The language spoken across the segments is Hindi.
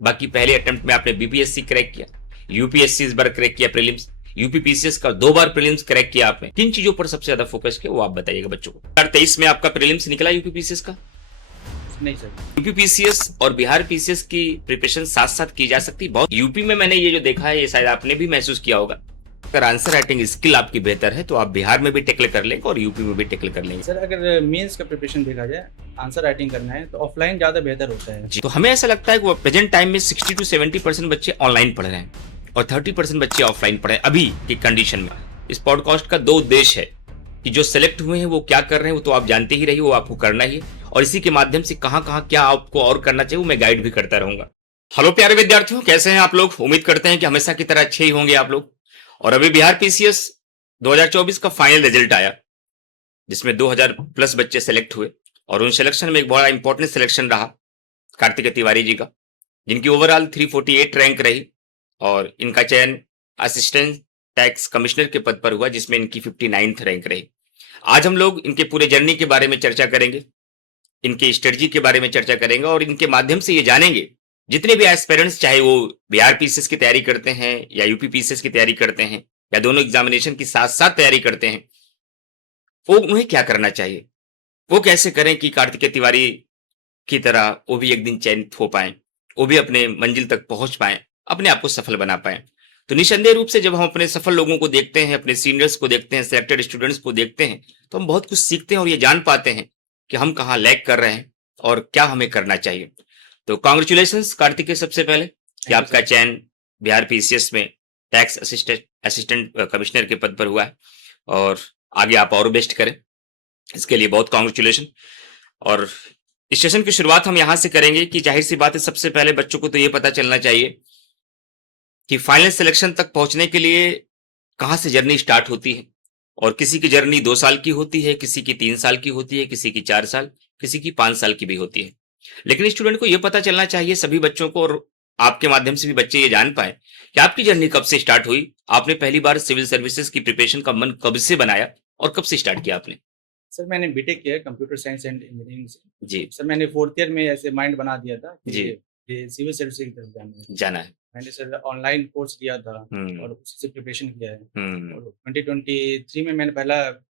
बाकी पहले अटेम्प्ट में आपने बीपीएससी क्रैक किया, यूपीएससी इस बार क्रैक किया प्रीलिम्स, यूपीपीसीएस का 2 बार प्रीलिम्स क्रैक किया आपने। किन चीजों पर सबसे ज्यादा फोकस किया वो आप बताइएगा बच्चों को। 2023 में आपका प्रीलिम्स निकला यूपीपीसीएस का? नहीं सर। यूपीपीसीएस और बिहार पीसीएस की प्रिपरेशन साथ साथ की जा सकती है। बहुत यूपी में मैंने ये जो देखा है, ये शायद आपने भी महसूस किया होगा, अगर आंसर राइटिंग स्किल आपकी बेहतर है तो आप बिहार में भी टेकल कर लेंगे और यूपी में भी टेकल कर लेंगे। सर अगर मेंस का प्रिपरेशन देखा जाए, आंसर राइटिंग करना है तो ऑफलाइन ज़्यादा बेहतर होता है जी, तो हमें ऐसा लगता है कि प्रेजेंट टाइम में 60 to 70% बच्चे ऑनलाइन पढ़ रहे हैं और 30% बच्चे ऑफलाइन पढ़ रहे हैं अभी की कंडीशन में। इस पॉडकास्ट का 2 उद्देश्य है कि जो सिलेक्ट हुए हैं वो क्या कर रहे हैं वो तो आप जानते ही रहिए, वो आपको करना ही है, और इसी के माध्यम से कहां कहां क्या आपको और करना चाहिए वो मैं गाइड भी करता रहूंगा। हेलो प्यारे विद्यार्थियों, कैसे हैं आप लोग? उम्मीद करते हैं कि हमेशा की तरह अच्छे ही होंगे आप लोग। और अभी बिहार पीसीएस 2024 का फाइनल रिजल्ट आया जिसमें 2000 प्लस बच्चे सेलेक्ट हुए और उन सिलेक्शन में एक बड़ा इंपॉर्टेंट सिलेक्शन रहा कार्तिक तिवारी जी का, जिनकी ओवरऑल 348 रैंक रही और इनका चयन असिस्टेंट टैक्स कमिश्नर के पद पर हुआ जिसमें इनकी 59th रैंक रही। आज हम लोग इनके पूरे जर्नी के बारे में चर्चा करेंगे, इनके स्ट्रेटजी के बारे में चर्चा करेंगे और इनके माध्यम से ये जानेंगे जितने भी एस्पिरेंट्स, चाहे वो बिहार पीसीएस की तैयारी करते हैं या यूपी पीसीएस की तैयारी करते हैं या दोनों एग्जामिनेशन की साथ साथ तैयारी करते हैं, वो उन्हें क्या करना चाहिए, वो कैसे करें कि कार्तिकेय तिवारी की तरह वो भी एक दिन चयनित हो पाए, वो भी अपने मंजिल तक पहुंच पाए, अपने आप को सफल बना पाए। तो निसंदेह रूप से जब हम अपने सफल लोगों को देखते हैं, अपने सीनियर्स को देखते हैं, सिलेक्टेड स्टूडेंट्स को देखते हैं, तो हम बहुत कुछ सीखते हैं और ये जान पाते हैं कि हम कहाँ लैग कर रहे हैं और क्या हमें करना चाहिए। तो कांग्रेचुलेशंस कार्तिकेय, सबसे पहले कि आपका चयन बिहार पीसीएस में टैक्स असिस्टेंट कमिश्नर के पद पर हुआ है और आगे आप और बेस्ट करें, इसके लिए बहुत कांग्रेचुलेशन। और इस सेशन की शुरुआत हम यहां से करेंगे कि जाहिर सी बात है, सबसे पहले बच्चों को तो ये पता चलना चाहिए कि फाइनल सिलेक्शन तक पहुंचने के लिए कहां से जर्नी स्टार्ट होती है। और किसी की जर्नी 2 साल की होती है, किसी की 3 साल की होती है, किसी की 4 साल, किसी की 5 साल की भी होती है। लेकिन स्टूडेंट को यह पता चलना चाहिए, सभी बच्चों को, और आपके माध्यम से भी बच्चे ये जान पाए कि आपकी जर्नी कब से स्टार्ट हुई, आपने पहली बार सिविल सर्विसेज की प्रिपरेशन का मन कब से बनाया और कब से स्टार्ट किया आपने? सर मैंने बीटेक किया है कंप्यूटर साइंस एंड इंजीनियरिंग से। जी सर मैंने 4th ईयर में ऐसे माइंड बना दिया था कि जी ये सिविल सर्विस की तरफ जाना है। जाना है। मैंने सर ऑनलाइन कोर्स लिया था हम्म और उसी से प्रिपरेशन किया है। हम्म और 2023 में मैंने पहला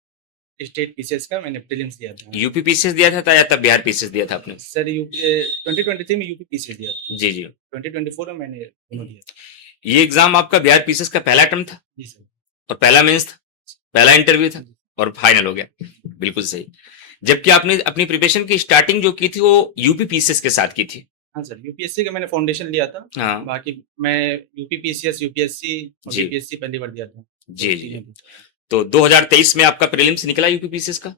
स्टेट पीसीएस का मैंने प्रीलिम्स दिया था। यूपी पीसीएस दिया था या तब बिहार पीसीएस दिया था आपने? सर यूपी 2023 में यूपी पीसीएस दिया था। जी जी। 2024 में मैंने दोनों दिया था। ये एग्जाम आपका बिहार पीसीएस का पहला अटेम्प्ट था जी सर। और पहला मेंस था, पहला इंटरव्यू था और फाइनल हो गया। बिल्कुल सही। जबकि आपने अपनी प्रिपरेशन की स्टार्टिंग जो की थी वो यूपी पीसीएस के साथ की थी। हाँ सर, यूपीएससी का मैंने फाउंडेशन लिया था। हाँ बाकी मैं यूपी पीसीएस, यूपीएससी और जी बीपीएससी पहली बार दिया था। जी तो जी। चीजें थी। तो 2023 में आपका प्रीलिम्स निकला यूपी पीसीएस का?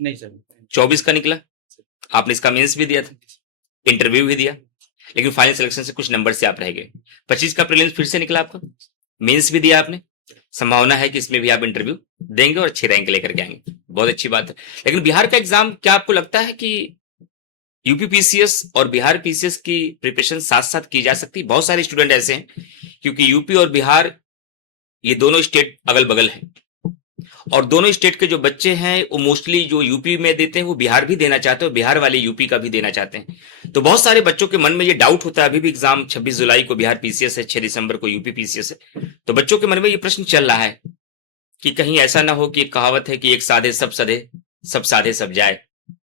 नहीं सर। 24 का निकला? आपने इसका मेंस भी दिया था, इंटरव्यू भी दिया, लेकिन फाइनल सिलेक्शन से कुछ नंबर से आप रह गए। 25 का प्रीलिम्स फिर से निकला आपका, मेंस भी दिया आपने, संभावना है कि इसमें भी आप इंटरव्यू देंगे और अच्छी रैंक लेकर के आएंगे, बहुत अच्छी बात है। लेकिन बिहार का एग्जाम, क्या आपको लगता है कि यूपी पीसीएस और बिहार पीसीएस की प्रिपरेशन साथ साथ की जा सकती? बहुत सारे स्टूडेंट ऐसे हैं, क्योंकि यूपी और बिहार ये दोनों स्टेट अगल बगल हैं और दोनों स्टेट के जो बच्चे हैं वो मोस्टली जो यूपी में देते हैं वो बिहार भी देना चाहते हैं और बिहार वाले यूपी का भी देना चाहते हैं। तो बहुत सारे बच्चों के मन में ये डाउट होता है, अभी भी एग्जाम 26 जुलाई को बिहार पीसीएस है, 6 दिसंबर को यूपी पीसीएस है, तो बच्चों के मन में ये प्रश्न चल रहा है कि कहीं ऐसा ना हो कि एक कहावत है कि एक साधे सब सधे, सब साधे सब जाए,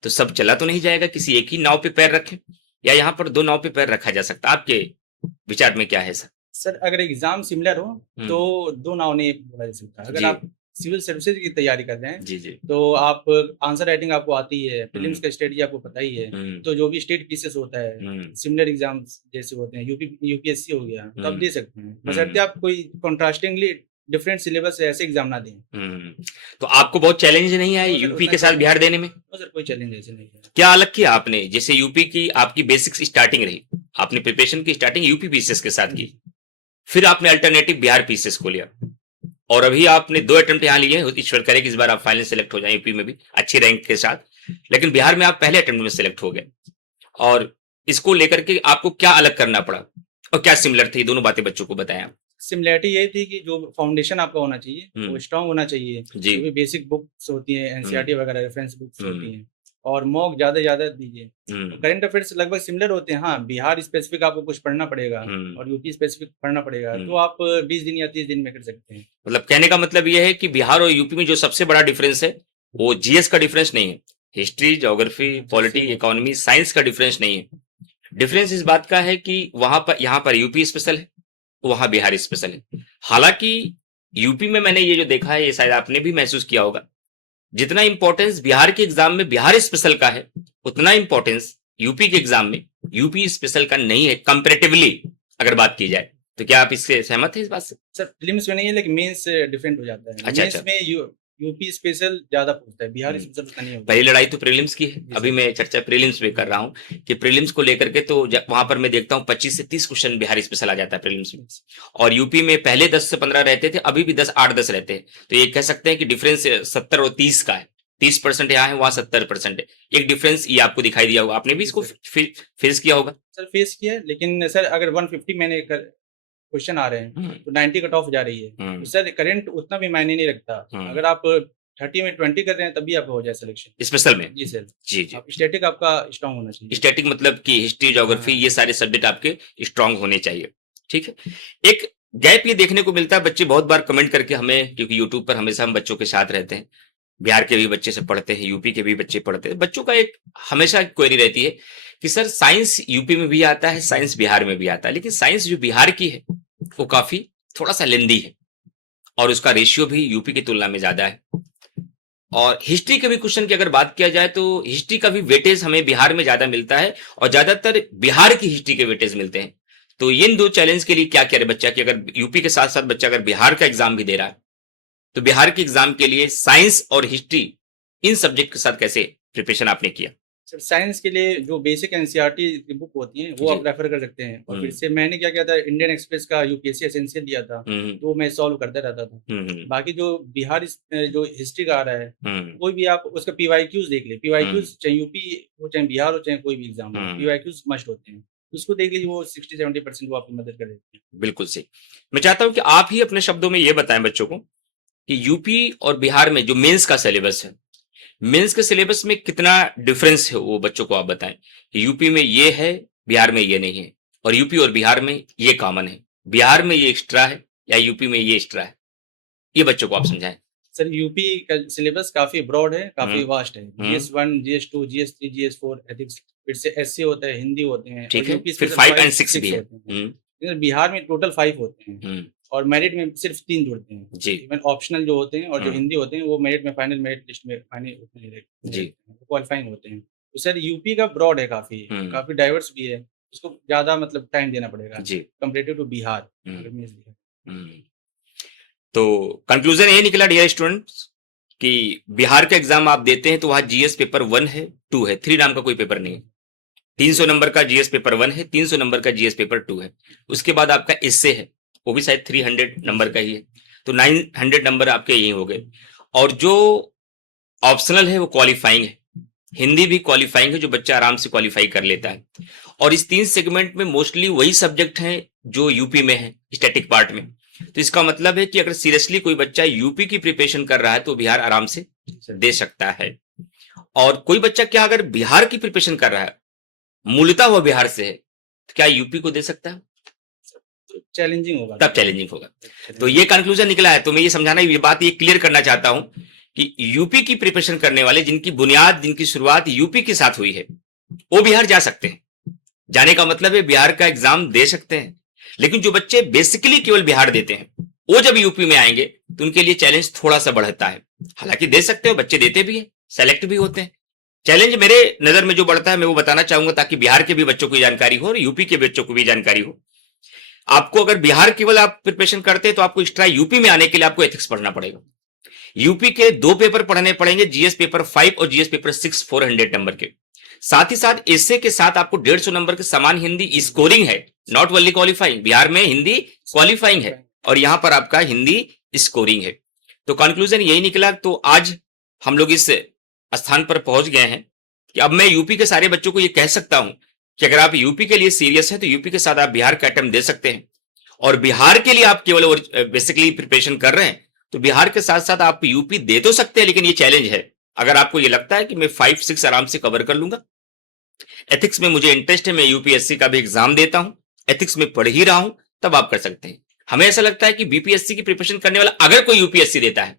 तो सब चला तो नहीं जाएगा, किसी एक ही नाव पे पैर रखें या यहाँ पर 2 नाव पे पैर रखा जा सकता? आपके विचार में क्या है सर? सर अगर एग्जाम सिमिलर हो तो दो नाव नहीं बोला जा सकता। अगर जी आप सिविल सर्विसेज की तैयारी कर रहे हैं जी जी। तो आप आंसर राइटिंग आपको आती है, प्रीलिम्स का स्ट्रेटजी आपको पता ही है। तो जो भी स्टेट पीसीएस होता है, सिमिलर एग्जाम्स जैसे होते हैं, यूपीएससी हो गया, तो आप दे सकते हैं, बशर्ते आप कोई कॉन्ट्रास्टिंगली डिफरेंट सिलेबस ऐसे एग्जाम ना दें। तो आपको बहुत चैलेंज नहीं आया तो सर यूपी उतना के साथ challenge- बिहार देने में? तो सर कोई चैलेंज ऐसे नहीं है। क्या अलग किया आपने? जैसे यूपी की आपकी बेसिक्स स्टार्टिंग रही, आपने प्रिपरेशन की स्टार्टिंग यूपी पीसीएस के साथ की, फिर आपने अल्टरनेटिव बिहार पीसीएस को लिया और अभी आपने 2 अटेम्प्ट यहाँ लिए, ईश्वर करे कि इस बार आप फाइनल सेलेक्ट हो जाए यूपी में भी अच्छी रैंक के साथ, लेकिन बिहार में आप पहले अटेम्प्ट में सेलेक्ट हो गए। और इसको लेकर के आपको क्या अलग करना पड़ा और क्या सिमिलर थी, दोनों बातें बच्चों को बताएं आप। सिमिलरिटी यही थी कि जो फाउंडेशन आपका होना चाहिए वो स्ट्रांग होना चाहिए। जी जो भी बेसिक बुक्स होती हैं, एनसीईआरटी वगैरह रेफरेंस बुक्स होती हैं, और मॉक ज्यादा दीजिए। करंट अफेयर्स लगभग सिमिलर होते हैं। हाँ, बिहार स्पेसिफिक आपको कुछ पढ़ना पड़ेगा और यूपी स्पेसिफिक पढ़ना पड़ेगा, तो आप 20 दिन या 30 दिन में कर सकते हैं। मतलब कहने का मतलब यह है कि बिहार और यूपी में जो सबसे बड़ा डिफरेंस है वो जीएस का डिफरेंस नहीं है, history, geography, polity, economy, science का डिफरेंस नहीं है। डिफरेंस इस बात का है कि यहाँ पर यूपी स्पेशल है, वहां बिहार स्पेशल है। हालांकि यूपी में मैंने ये जो देखा है, ये शायद आपने भी महसूस किया होगा, जितना इंपॉर्टेंस बिहार के एग्जाम में बिहार स्पेशल का है, उतना इंपॉर्टेंस यूपी के एग्जाम में यूपी स्पेशल का नहीं है कंपैरेटिवली अगर बात की जाए। तो क्या आप इससे सहमत हैं इस बात से? सर प्रीलिम्स में नहीं है, लेकिन मेंस डिफरेंट हो जाता है। अच्छा, मेंस में यूपी स्पेशल ज्यादा पूछता है, बिहार स्पेशल उतना नहीं होता। पहली लड़ाई तो प्रीलिम्स की है, अभी मैं चर्चा प्रीलिम्स पे कर रहा हूँ कि प्रीलिम्स को लेकर के तो वहां पर मैं देखता हूँ 25 से 30 क्वेश्चन बिहार स्पेशल आ जाता है प्रीलिम्स में, और यूपी में पहले 10 से 15 रहते थे, अभी भी 8-10 रहते हैं। तो ये कह सकते हैं कि डिफरेंस 70 और 30 का है, 30% यहाँ है, वहां 70% है। एक डिफरेंस ये आपको दिखाई दिया होगा, आपने भी इसको फेस किया होगा? सर फेस किया है, लेकिन सर अगर 150 मैंने क्वेश्चन आ रहे हैं तो 90 कट ऑफ जा रही है, तो सर करंट उतना भी मायने नहीं रखता। अगर आप 30 में 20 कर रहे हैं तभी आपका हो जाए सिलेक्शन स्पेशल में। जी सर, जी। स्टैटिक आपका स्ट्रांग होना चाहिए। स्टैटिक मतलब कि हिस्ट्री, ज्योग्राफी, ये सारे सब्जेक्ट आपके स्ट्रांग होने चाहिए। ठीक है, एक गैप ये देखने को मिलता है, बच्चे बहुत बार कमेंट करके हमें, क्योंकि यूट्यूब पर हमेशा हम बच्चों के साथ रहते हैं, बिहार के भी बच्चे से पढ़ते हैं, यूपी के भी बच्चे पढ़ते हैं, बच्चों का एक हमेशा क्वेरी रहती है कि सर साइंस यूपी में भी आता है, साइंस बिहार में भी आता है, लेकिन साइंस जो बिहार की है वो काफी थोड़ा सा लेंदी है और उसका रेशियो भी यूपी की तुलना में ज्यादा है। और हिस्ट्री के भी क्वेश्चन की अगर बात किया जाए तो हिस्ट्री का भी वेटेज हमें बिहार में ज्यादा मिलता है और ज्यादातर बिहार की हिस्ट्री के वेटेज मिलते हैं। तो इन दो चैलेंज के लिए क्या करे बच्चा कि अगर यूपी के साथ साथ बच्चा अगर बिहार का एग्जाम भी दे रहा है तो बिहार के एग्जाम के लिए साइंस और हिस्ट्री इन सब्जेक्ट के साथ कैसे प्रिपरेशन आपने किया? सर साइंस के लिए जो बेसिक एनसीईआरटी की बुक होती है वो आप रेफर कर सकते हैं, और फिर से मैंने क्या किया था, इंडियन एक्सप्रेस का यूपीएससी एसेंशियल दिया था, तो मैं सॉल्व करता रहता था। बाकी जो बिहार जो हिस्ट्री का आ रहा है, कोई भी आप उसका पीवाईक्यूज देख ले, पीवाईक्यूज चाहे यूपी हो चाहे बिहार हो चाहे कोई भी एग्जाम हो, पीवाईक्यूज मस्ट होते हैं, उसको देख लीजिए, वो 60-70% वो आपकी मदद कर देते हैं। बिल्कुल सही। मैं चाहता हूं कि आप ही अपने शब्दों में ये बताएं बच्चों को कि यूपी और बिहार में जो मेंस का सिलेबस है, मेंस के सिलेबस में कितना डिफरेंस है वो बच्चों को आप बताएं कि यूपी में ये है, बिहार में ये नहीं है, और यूपी और बिहार में ये कॉमन है, बिहार में ये एक्स्ट्रा है या यूपी में ये एक्स्ट्रा है, ये बच्चों को आप समझाएं। सर यूपी का सिलेबस काफी ब्रॉड है, काफी वास्ट है। GS1, GS2, GS3, GS4 ethics, फिर से SC होता है, हिंदी होते हैं, ठीक है, फिर 5 और 6 भी है। बिहार में टोटल 5 होते हैं और मेरिट में सिर्फ 3 जुड़ते हैं जी। इवन ऑप्शनल जो होते हैं और जो हिंदी होते हैं वो मेरिट में फाइनल मेरिट लिस्ट में फाइनल जी क्वालिफाइंग होते हैं। तो सर यूपी का ब्रॉड है, काफी डाइवर्स भी है, उसको ज्यादा मतलब टाइम देना पड़ेगा जी कंपैरेटिव टू बिहार। तो कंक्लूजन ये निकला डियर स्टूडेंट्स कि बिहार का एग्जाम आप देते हैं तो वहां जीएस पेपर 1 है, 2 है, 3 नाम का कोई पेपर नहीं है। 300 नंबर का जीएस पेपर 1 है, 300 नंबर का जीएस पेपर 2 है, उसके बाद आपका एस्से है, वो भी शायद 300 नंबर का ही है, तो 900 नंबर आपके यही हो गए। और जो ऑप्शनल है वो क्वालिफाइंग है, हिंदी भी क्वालिफाइंग है, जो बच्चा आराम से क्वालिफाई कर लेता है। और इस 3 सेगमेंट में मोस्टली वही सब्जेक्ट हैं जो यूपी में है स्टैटिक पार्ट में। तो इसका मतलब है कि अगर सीरियसली कोई बच्चा यूपी की प्रिपरेशन कर रहा है तो बिहार आराम से दे सकता है। और कोई बच्चा क्या अगर बिहार की प्रिपरेशन कर रहा है, मूलतः वो बिहार से है, तो क्या यूपी को दे सकता है? चैलेंजिंग होगा, तब चैलेंजिंग होगा। तो ये कंक्लूजन निकला है। तो मैं ये समझाना, ये बात ये क्लियर करना चाहता हूं कि यूपी की प्रिपरेशन करने वाले जिनकी बुनियाद, जिनकी शुरुआत यूपी के साथ हुई है, वो बिहार जा सकते हैं। जाने का मतलब है बिहार का एग्जाम दे सकते हैं। लेकिन जो बच्चे बेसिकली केवल बिहार देते हैं वो जब यूपी में आएंगे तो उनके लिए चैलेंज थोड़ा सा बढ़ता है। हालांकि दे सकते हो, बच्चे देते भी हैं, सेलेक्ट भी होते हैं। चैलेंज मेरे नजर में जो बढ़ता है मैं वो बताना चाहूंगा ताकि बिहार के भी बच्चों को जानकारी हो और यूपी के बच्चों को भी जानकारी हो। आपको अगर बिहार केवल आप प्रिपरेशन करते हैं तो आपको एक्स्ट्रा यूपी में आने के लिए आपको एथिक्स पढ़ना पड़ेगा। यूपी के 2 पेपर पढ़ने पड़ेंगे, जीएस पेपर 5 और जीएस पेपर 6 400 नंबर के। साथ ही साथ एस्से के साथ आपको 150 नंबर के समान हिंदी स्कोरिंग है, नॉट ओनली क्वालिफाइंग। बिहार में हिंदी क्वालिफाइंग है और यहां पर आपका हिंदी स्कोरिंग है। तो कंक्लूजन यही निकला। तो आज हम लोग इस स्थान पर पहुंच गए हैं कि अब मैं यूपी के सारे बच्चों को यह कह सकता हूं कि अगर आप यूपी के लिए सीरियस है तो यूपी के साथ आप बिहार का अटेम्प्ट दे सकते हैं। और बिहार के लिए आप केवल बेसिकली प्रिपरेशन कर रहे हैं तो बिहार के साथ साथ आप यूपी दे तो सकते हैं, लेकिन ये चैलेंज है अगर आपको ये लगता है कि मैं 5-6 आराम से कवर कर लूंगा, एथिक्स में मुझे इंटरेस्ट है, मैं यूपीएससी का भी एग्जाम देता हूं, एथिक्स में पढ़ ही रहा हूं, तब आप कर सकते हैं। हमें ऐसा लगता है कि बीपीएससी की प्रिपरेशन करने वाला अगर कोई यूपीएससी देता है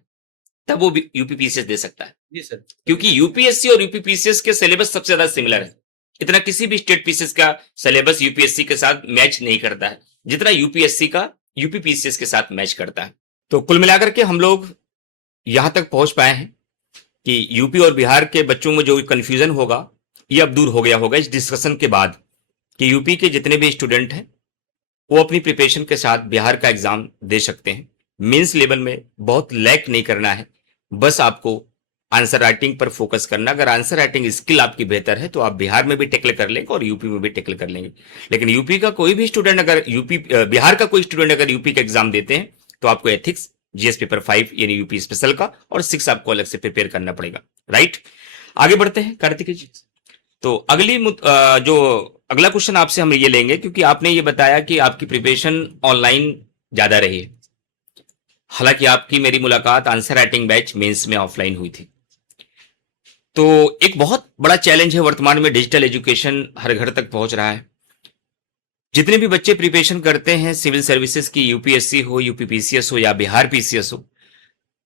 तब वो यूपीपीसीएस दे सकता है। जी सर। क्योंकि यूपीएससी और यूपीपीसीएस के सिलेबस सबसे ज्यादा सिमिलर है। इतना किसी भी स्टेट पीसीएस का सिलेबस यूपीएससी के साथ मैच नहीं करता है जितना यूपीएससी का यूपीपीसीएस के साथ मैच करता है। तो कुल मिलाकर के हम लोग यहां तक पहुंच पाए हैं कि यूपी और बिहार के बच्चों में जो कंफ्यूजन होगा ये अब दूर हो गया होगा इस डिस्कशन के बाद, कि यूपी के जितने भी स्टूडेंट हैं वो अपनी प्रिपरेशन के साथ बिहार का एग्जाम दे सकते हैं। मेंस लेवल में बहुत लैक नहीं करना है, बस आपको आंसर राइटिंग पर फोकस करना। अगर आंसर राइटिंग स्किल आपकी बेहतर है तो आप बिहार में भी टैकल कर लेंगे और यूपी में भी टैकल कर लेंगे। लेकिन यूपी का कोई भी स्टूडेंट अगर बिहार का कोई स्टूडेंट अगर यूपी का एग्जाम देते हैं तो आपको एथिक्स, जीएस पेपर 5 यानी यूपी स्पेशल का और 6 आपको अलग से प्रिपेयर करना पड़ेगा। राइट, आगे बढ़ते हैं कार्तिक जी। तो जो अगला क्वेश्चन आपसे हम ये लेंगे, क्योंकि आपने ये बताया कि आपकी प्रिपरेशन ऑनलाइन ज्यादा रही है, हालांकि आपकी मेरी मुलाकात आंसर राइटिंग बैच मेंस में ऑफलाइन हुई थी। तो एक बहुत बड़ा चैलेंज है वर्तमान में, डिजिटल एजुकेशन हर घर तक पहुंच रहा है। जितने भी बच्चे प्रिपरेशन करते हैं सिविल सर्विसेज की, यूपीएससी हो, यूपीपीसीएस हो या बिहार पीसीएस हो,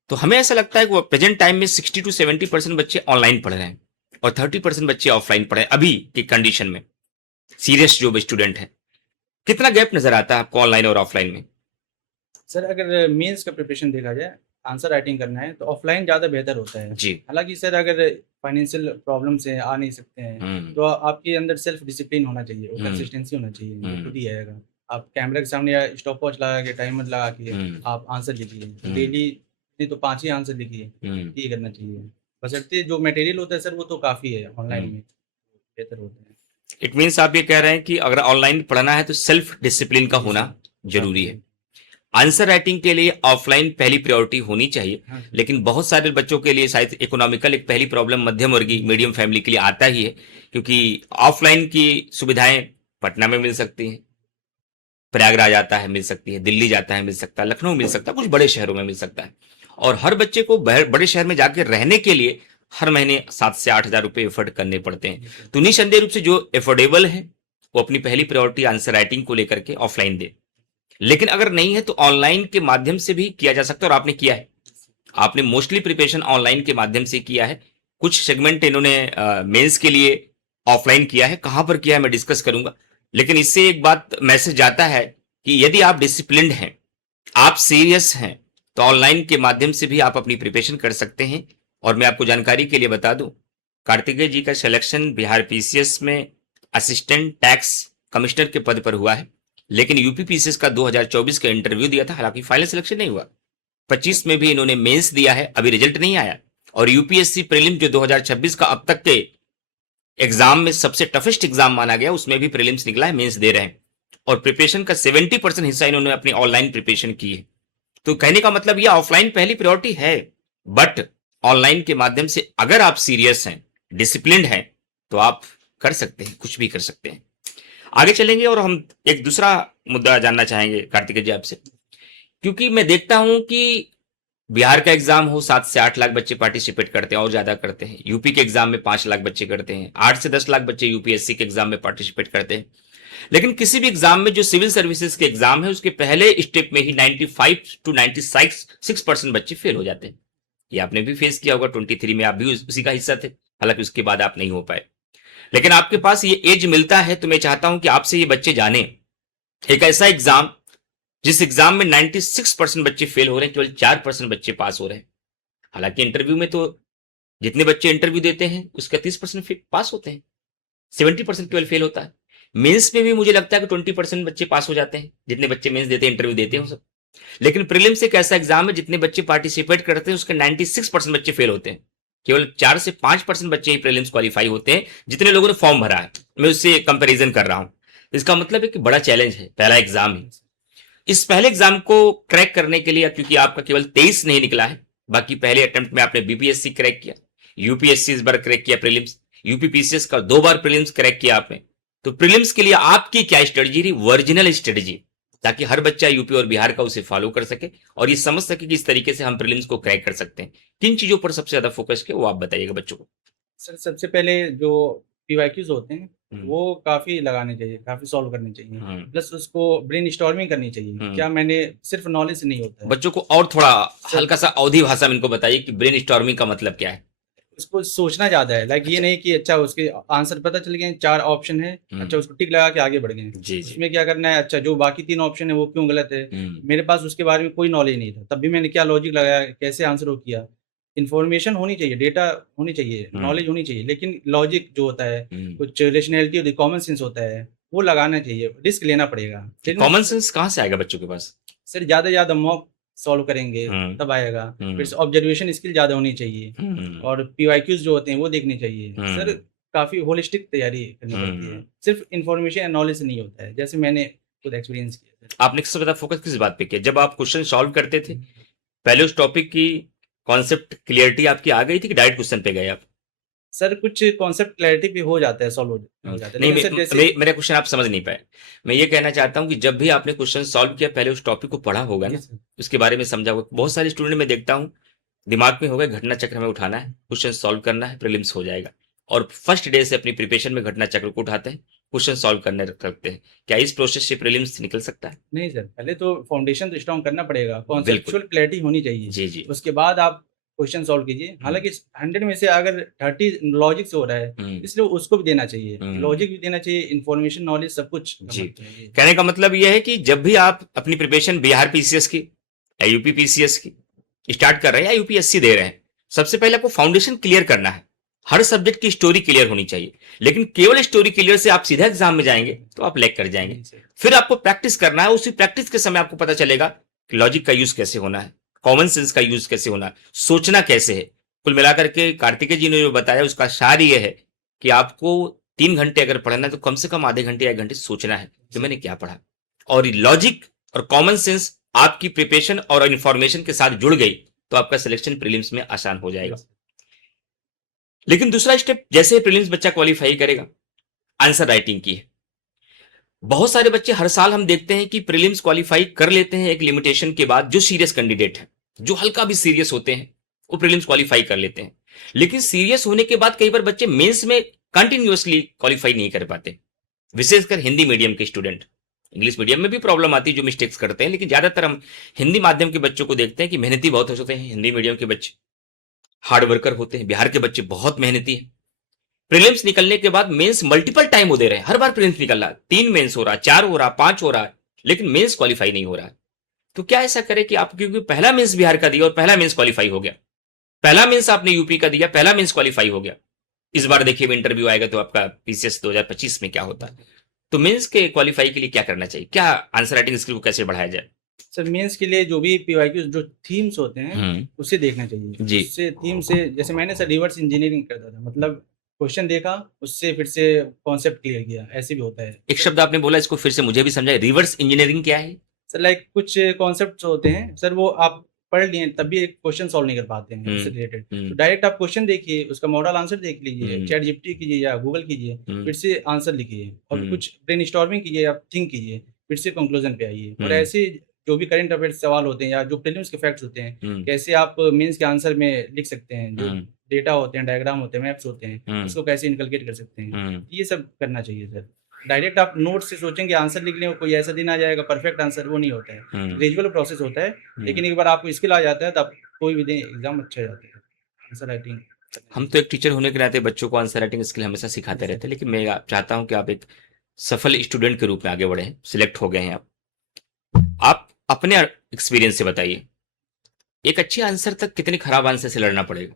तो हमें ऐसा लगता है कि प्रेजेंट टाइम में 60 to 70% बच्चे ऑनलाइन पढ़ रहे हैं और 30% बच्चे ऑफलाइन पढ़े अभी की कंडीशन में। सीरियस जो स्टूडेंट है, कितना गैप नजर आता है आपको ऑनलाइन और ऑफलाइन में? सर अगर मेंस का प्रिपरेशन देखा जाए, आंसर राइटिंग करना है तो ऑफलाइन ज़्यादा बेहतर होता है जी। हालांकि सर अगर फाइनेंशियल प्रॉब्लम से आ नहीं सकते हैं तो आपके अंदर सेल्फ डिसिप्लिन होना चाहिए और कंसिस्टेंसी होना चाहिए, ये खुद ही आएगा। आप कैमरा के सामने या स्टॉप वॉच लगा के, टाइमर लगा के आप आंसर लिखिए डेली, नहीं तो 5 ही आंसर लिखिए, ये करना चाहिए। बशर्ते जो मटेरियल होता है सर वो तो काफ़ी है, ऑनलाइन में बेहतर होता है। इट मीन्स आप ये कह रहे हैं कि अगर ऑनलाइन पढ़ना है तो सेल्फ डिसिप्लिन का होना जरूरी है। आंसर राइटिंग के लिए ऑफलाइन पहली प्रायोरिटी होनी चाहिए, लेकिन बहुत सारे बच्चों के लिए शायद इकोनॉमिकल एक पहली प्रॉब्लम मध्यम वर्गीय मीडियम फैमिली के लिए आता ही है, क्योंकि ऑफलाइन की सुविधाएं पटना में मिल सकती हैं, प्रयागराज आता है मिल सकती है, दिल्ली जाता है मिल सकता है, लखनऊ मिल सकता है, कुछ बड़े शहरों में मिल सकता है। और हर बच्चे को बड़े शहर में जाकर रहने के लिए हर महीने 7 से 8 हजार रुपए एफर्ट करने पड़ते हैं। तो निसंदेह रूप से जो एफोर्डेबल है वो अपनी पहली प्रायोरिटी आंसर राइटिंग को लेकर के ऑफलाइन दे। लेकिन अगर नहीं है तो ऑनलाइन के माध्यम से भी किया जा सकता है, और आपने किया है। आपने मोस्टली प्रिपरेशन ऑनलाइन के माध्यम से किया है। कुछ सेगमेंट इन्होंने मेंस के लिए ऑफलाइन किया है, कहां पर किया है मैं डिस्कस करूंगा। लेकिन इससे एक बात मैसेज जाता है कि यदि आप डिसिप्लिन्ड हैं, आप सीरियस हैं, तो ऑनलाइन के माध्यम से भी आप अपनी प्रिपरेशन कर सकते हैं। और मैं आपको जानकारी के लिए बता दूं, कार्तिकेय जी का सिलेक्शन बिहार पीसीएस में असिस्टेंट टैक्स कमिश्नर के पद पर हुआ है, लेकिन यूपीपीसीएस का 2024 का इंटरव्यू दिया था, हालांकि फाइनल सिलेक्शन नहीं हुआ। 25 में भी इन्होंने मेंस दिया है, अभी रिजल्ट नहीं आया। और यूपीएससी प्रीलिम जो 2026 का अब तक के एग्जाम में सबसे टफेस्ट एग्जाम माना गया, उसमें भी प्रीलिम्स निकला है, मेंस दे रहे हैं। और प्रिपरेशन का 70% हिस्सा इन्होंने अपनी ऑनलाइन प्रिपरेशन की है। तो कहने का मतलब यह ऑफलाइन पहली प्रायोरिटी है, बट ऑनलाइन के माध्यम से अगर आप सीरियस हैं, डिसिप्लिन्ड हैं, तो आप कर सकते हैं, कुछ भी कर सकते हैं। आगे चलेंगे और हम एक दूसरा मुद्दा जानना चाहेंगे कार्तिकेय जी आपसे, क्योंकि मैं देखता हूं कि बिहार का एग्जाम हो 7 से 8 लाख बच्चे पार्टिसिपेट करते हैं और ज्यादा करते हैं। यूपी के एग्जाम में 5 लाख बच्चे करते हैं, 8 से 10 लाख बच्चे यूपीएससी के एग्जाम में पार्टिसिपेट करते हैं। लेकिन किसी भी एग्जाम में जो सिविल सर्विसेज के एग्जाम है उसके पहले स्टेप में ही 95 to 96% बच्चे फेल हो जाते हैं। ये आपने भी फेस किया होगा, 23 में आप भी उसी का हिस्सा थे, हालांकि उसके बाद आप नहीं हो पाए। लेकिन आपके पास ये एज मिलता है तो मैं चाहता हूं कि आपसे ये बच्चे जाने एक ऐसा एग्जाम जिस एग्जाम में 96% बच्चे फेल हो रहे हैं, केवल 4% बच्चे पास हो रहे हैं। हालांकि इंटरव्यू में तो जितने बच्चे इंटरव्यू देते हैं उसका 30% पास होते हैं, 70% केवल फेल होता है। मेंस में भी मुझे लगता है कि 20% बच्चे पास हो जाते हैं, जितने बच्चे मेंस देते हैं, इंटरव्यू देते हैं सब। लेकिन प्रीलिम्स एक ऐसा एग्जाम है जितने बच्चे पार्टिसिपेट करते हैं उसके 96% बच्चे फेल होते हैं, केवल 4 से 5% बच्चे ही प्रीलिम्स क्वालिफाई होते हैं, जितने लोगों ने फॉर्म भरा है। मैं उससे कंपैरिजन कर रहा हूं। इसका मतलब है कि बड़ा चैलेंज है, पहला एग्जाम है। इस पहले एग्जाम को क्रैक करने के लिए, क्योंकि आपका केवल 23 नहीं निकला है, बाकी पहले अटेम्प्ट में आपने बीपीएससी क्रैक किया, यूपीएससी इस बार क्रैक किया प्रीलिम्स, यूपीपीसीएस का 2 बार प्रीलिम्स क्रैक किया आपने। तो प्रीलिम्स के लिए आपकी क्या स्ट्रेटजी रही, ओरिजिनल स्ट्रेटजी, ताकि हर बच्चा यूपी और बिहार का उसे फॉलो कर सके और ये समझ सके कि इस तरीके से हम प्रीलिम्स को क्रैक कर सकते हैं। किन चीजों पर सबसे ज्यादा फोकस किया वो आप बताइएगा बच्चों को। सर सबसे पहले जो पीवाईक्यूज होते हैं वो काफ़ी लगाने चाहिए, काफ़ी सॉल्व करने चाहिए। प्लस उसको ब्रेनस्टॉर्मिंग करनी चाहिए। क्या मैंने सिर्फ नॉलेज से नहीं होता है। बच्चों को और थोड़ा हल्का सा अवधी भाषा में इनको बताइए कि ब्रेनस्टॉर्मिंग का मतलब क्या है। उसको सोचना ज़्यादा है, लाइक ये नहीं कि अच्छा उसके आंसर पता चल गए, 4 ऑप्शन है, अच्छा उसको टिक लगा के आगे बढ़ गए। जी, जी। उसमें क्या करना है, अच्छा जो बाकी 3 ऑप्शन है वो क्यों गलत है। मेरे पास उसके बारे में कोई नॉलेज नहीं था, तब भी मैंने क्या लॉजिक लगाया, कैसे आंसर वो किया। इन्फॉर्मेशन होनी चाहिए, डेटा होनी चाहिए, नॉलेज होनी चाहिए, लेकिन लॉजिक जो होता है, कुछ रेशनैलिटी होती है, कॉमन सेंस होता है, वो लगाना चाहिए, रिस्क लेना पड़ेगा। कॉमन सेंस कहाँ से आएगा बच्चों के पास? सर ज़्यादा से ज़्यादा मॉक सॉल्व करेंगे तब आएगा। फिर से ऑब्जर्वेशन स्किल ज़्यादा होनी चाहिए और पीवाईक्यूज जो होते हैं वो देखने चाहिए। सर काफ़ी होलिस्टिक तैयारी करनी पड़ती है, सिर्फ इन्फॉर्मेशन एंड नॉलेज से नहीं होता है, जैसे मैंने खुद एक्सपीरियंस किया। आपने सबसे ज़्यादा फोकस किस बात पे किया जब आप क्वेश्चन सॉल्व करते थे? पहले उस टॉपिक की कॉन्सेप्ट क्लियरिटी आपकी आ गई थी कि डायरेक्ट क्वेश्चन पे गए आप? सर कुछ कॉन्सेप्ट क्लैरिटी भी हो जाता है, सॉल्व हो जाता है। नहीं, सर जैसे मेरा क्वेश्चन आप समझ नहीं पाए। मैं ये कहना चाहता हूँ कि जब भी आपने क्वेश्चन सॉल्व किया पहले उस टॉपिक को पढ़ा होगा ना, उसके बारे में समझा होगा। बहुत सारे स्टूडेंट में देखता हूँ दिमाग में होगा घटना चक्र हमें उठाना है, क्वेश्चन सॉल्व करना है, प्रीलिम्स हो जाएगा, और फर्स्ट डे से अपनी प्रिपरेशन में घटना चक्र को उठाते हैं, क्वेश्चन सॉल्व करने रखते हैं। क्या इस प्रोसेस से प्रीलिम्स निकल सकता है? नहीं सर, पहले तो फाउंडेशन तो स्ट्रॉन्ग करना पड़ेगा, कॉन्सेप्चुअल क्लैरिटी होनी चाहिए। जी, जी। उसके बाद आप क्वेश्चन सॉल्व कीजिए। हालांकि 100 में से अगर 30 लॉजिक से हो रहा है, इसलिए उसको भी देना चाहिए, लॉजिक भी देना चाहिए, इन्फॉर्मेशन नॉलेज सब कुछ। जी, कहने का मतलब यह है कि जब भी आप अपनी प्रिपरेशन बिहार पीसीएस की या यूपी पीसीएस की स्टार्ट कर रहे हैं या यूपीएससी दे रहे हैं, सबसे पहले आपको फाउंडेशन क्लियर करना है। हर सब्जेक्ट की स्टोरी क्लियर होनी चाहिए, लेकिन केवल स्टोरी क्लियर से आप सीधा एग्जाम में जाएंगे तो आप लैग कर जाएंगे। फिर आपको प्रैक्टिस करना है, उसी प्रैक्टिस के समय आपको पता चलेगा कि लॉजिक का यूज कैसे होना है, कॉमन सेंस का यूज कैसे होना है, सोचना कैसे है। कुल मिलाकर के कार्तिकेय जी ने जो बताया उसका सार ये है कि आपको 3 घंटे अगर पढ़ना है तो कम से कम आधे घंटे या 1 घंटे सोचना है कि मैंने क्या पढ़ा, और लॉजिक और कॉमन सेंस आपकी प्रिपरेशन और इंफॉर्मेशन के साथ जुड़ गई तो आपका सिलेक्शन प्रीलिम्स में आसान हो जाएगा। लेकिन दूसरा स्टेप, जैसे प्रीलिम्स बच्चा क्वालिफाई करेगा, आंसर राइटिंग की है। बहुत सारे बच्चे हर साल हम देखते हैं कि प्रीलिम्स क्वालिफाई कर लेते हैं एक लिमिटेशन के बाद। जो सीरियस कैंडिडेट है, जो हल्का भी सीरियस होते हैं, वो प्रीलिम्स क्वालिफाई कर लेते हैं। लेकिन सीरियस होने के बाद कई बार बच्चे मेंस में कंटिन्यूअसली क्वालिफाई नहीं कर पाते, विशेषकर हिंदी मीडियम के स्टूडेंट। इंग्लिश मीडियम में भी प्रॉब्लम आती है, जो मिस्टेक्स करते हैं, लेकिन ज्यादातर हम हिंदी माध्यम के बच्चों को देखते हैं कि मेहनती बहुत होते हैं। हिंदी मीडियम के बच्चे हार्ड वर्कर होते हैं, बिहार के बच्चे बहुत मेहनती हैं। प्रीलिम्स निकलने के बाद मेंस मल्टीपल टाइम वो दे रहे हैं, हर बार प्रीलिम्स निकल रहा है, 3 मेंस हो रहा है, 4 हो रहा है, 5 हो रहा है, लेकिन मेंस क्वालिफाई नहीं हो रहा है। तो क्या ऐसा करें कि आप, क्योंकि पहला मेंस बिहार का दिया और पहला मेंस क्वालिफाई हो गया, पहला मेंस आपने यूपी का दिया, पहला मेंस क्वालिफाई हो गया, इस बार देखिए इंटरव्यू आएगा तो आपका पीसीएस 2025 में क्या होता है। तो मेंस के क्वालिफाई के लिए क्या करना चाहिए, क्या आंसर राइटिंग स्किल को कैसे बढ़ाया जाए? सर मेंस के लिए जो भी पीवाईक्यू जो थीम्स होते हैं उसे देखना चाहिए जी। उससे थीम से, जैसे मैंने सर रिवर्स इंजीनियरिंग करता था, मतलब क्वेश्चन देखा उससे फिर से कॉन्सेप्ट क्लियर किया, ऐसे भी होता है। एक शब्द आपने बोला, इसको फिर से मुझे भी समझाए, रिवर्स इंजीनियरिंग क्या है? सर लाइक कुछ कॉन्सेप्ट होते हैं सर, वो आप पढ़ लिए तब भी एक क्वेश्चन सॉल्व नहीं कर पाते हैं उससे रिलेटेड, तो डायरेक्ट आप क्वेश्चन देखिए, उसका मॉडल आंसर देख लीजिए, चैट जीपीटी कीजिए या गूगल कीजिए, फिर से आंसर लिखिए और कुछ ब्रेनस्टॉर्मिंग कीजिए, आप थिंक कीजिए, फिर से कंक्लूजन पे आइए। और ऐसे जो भी करंट अफेयर्स सवाल होते हैं या जो प्रीलिम्स के फैक्ट्स होते हैं, कैसे आप मेंस के आंसर में लिख सकते हैं, जो डेटा होते हैं, डायग्राम होते हैं, मैप्स होते हैं, उसको कैसे इनकलकेट कर सकते हैं, ये सब करना चाहिए सर। डायरेक्ट आप नोट से सोचेंगे आंसर लिख लें, कोई ऐसा दिन आ जाएगा परफेक्ट आंसर, वो नहीं होता है, ग्रेजुअल प्रोसेस होता है। लेकिन एक बार आपको स्किल आ जाता है तब कोई भी दिन एग्जाम अच्छा जाता है। आंसर राइटिंग, हम तो एक टीचर होने के नाते बच्चों को आंसर राइटिंग स्किल हमेशा सिखाते रहते हैं, लेकिन मैं चाहता हूं कि आप एक सफल स्टूडेंट के रूप में आगे बढ़े, सिलेक्ट हो गए हैं आप अपने एक्सपीरियंस से बताइए, एक अच्छे आंसर तक कितने खराब आंसर से लड़ना पड़ेगा?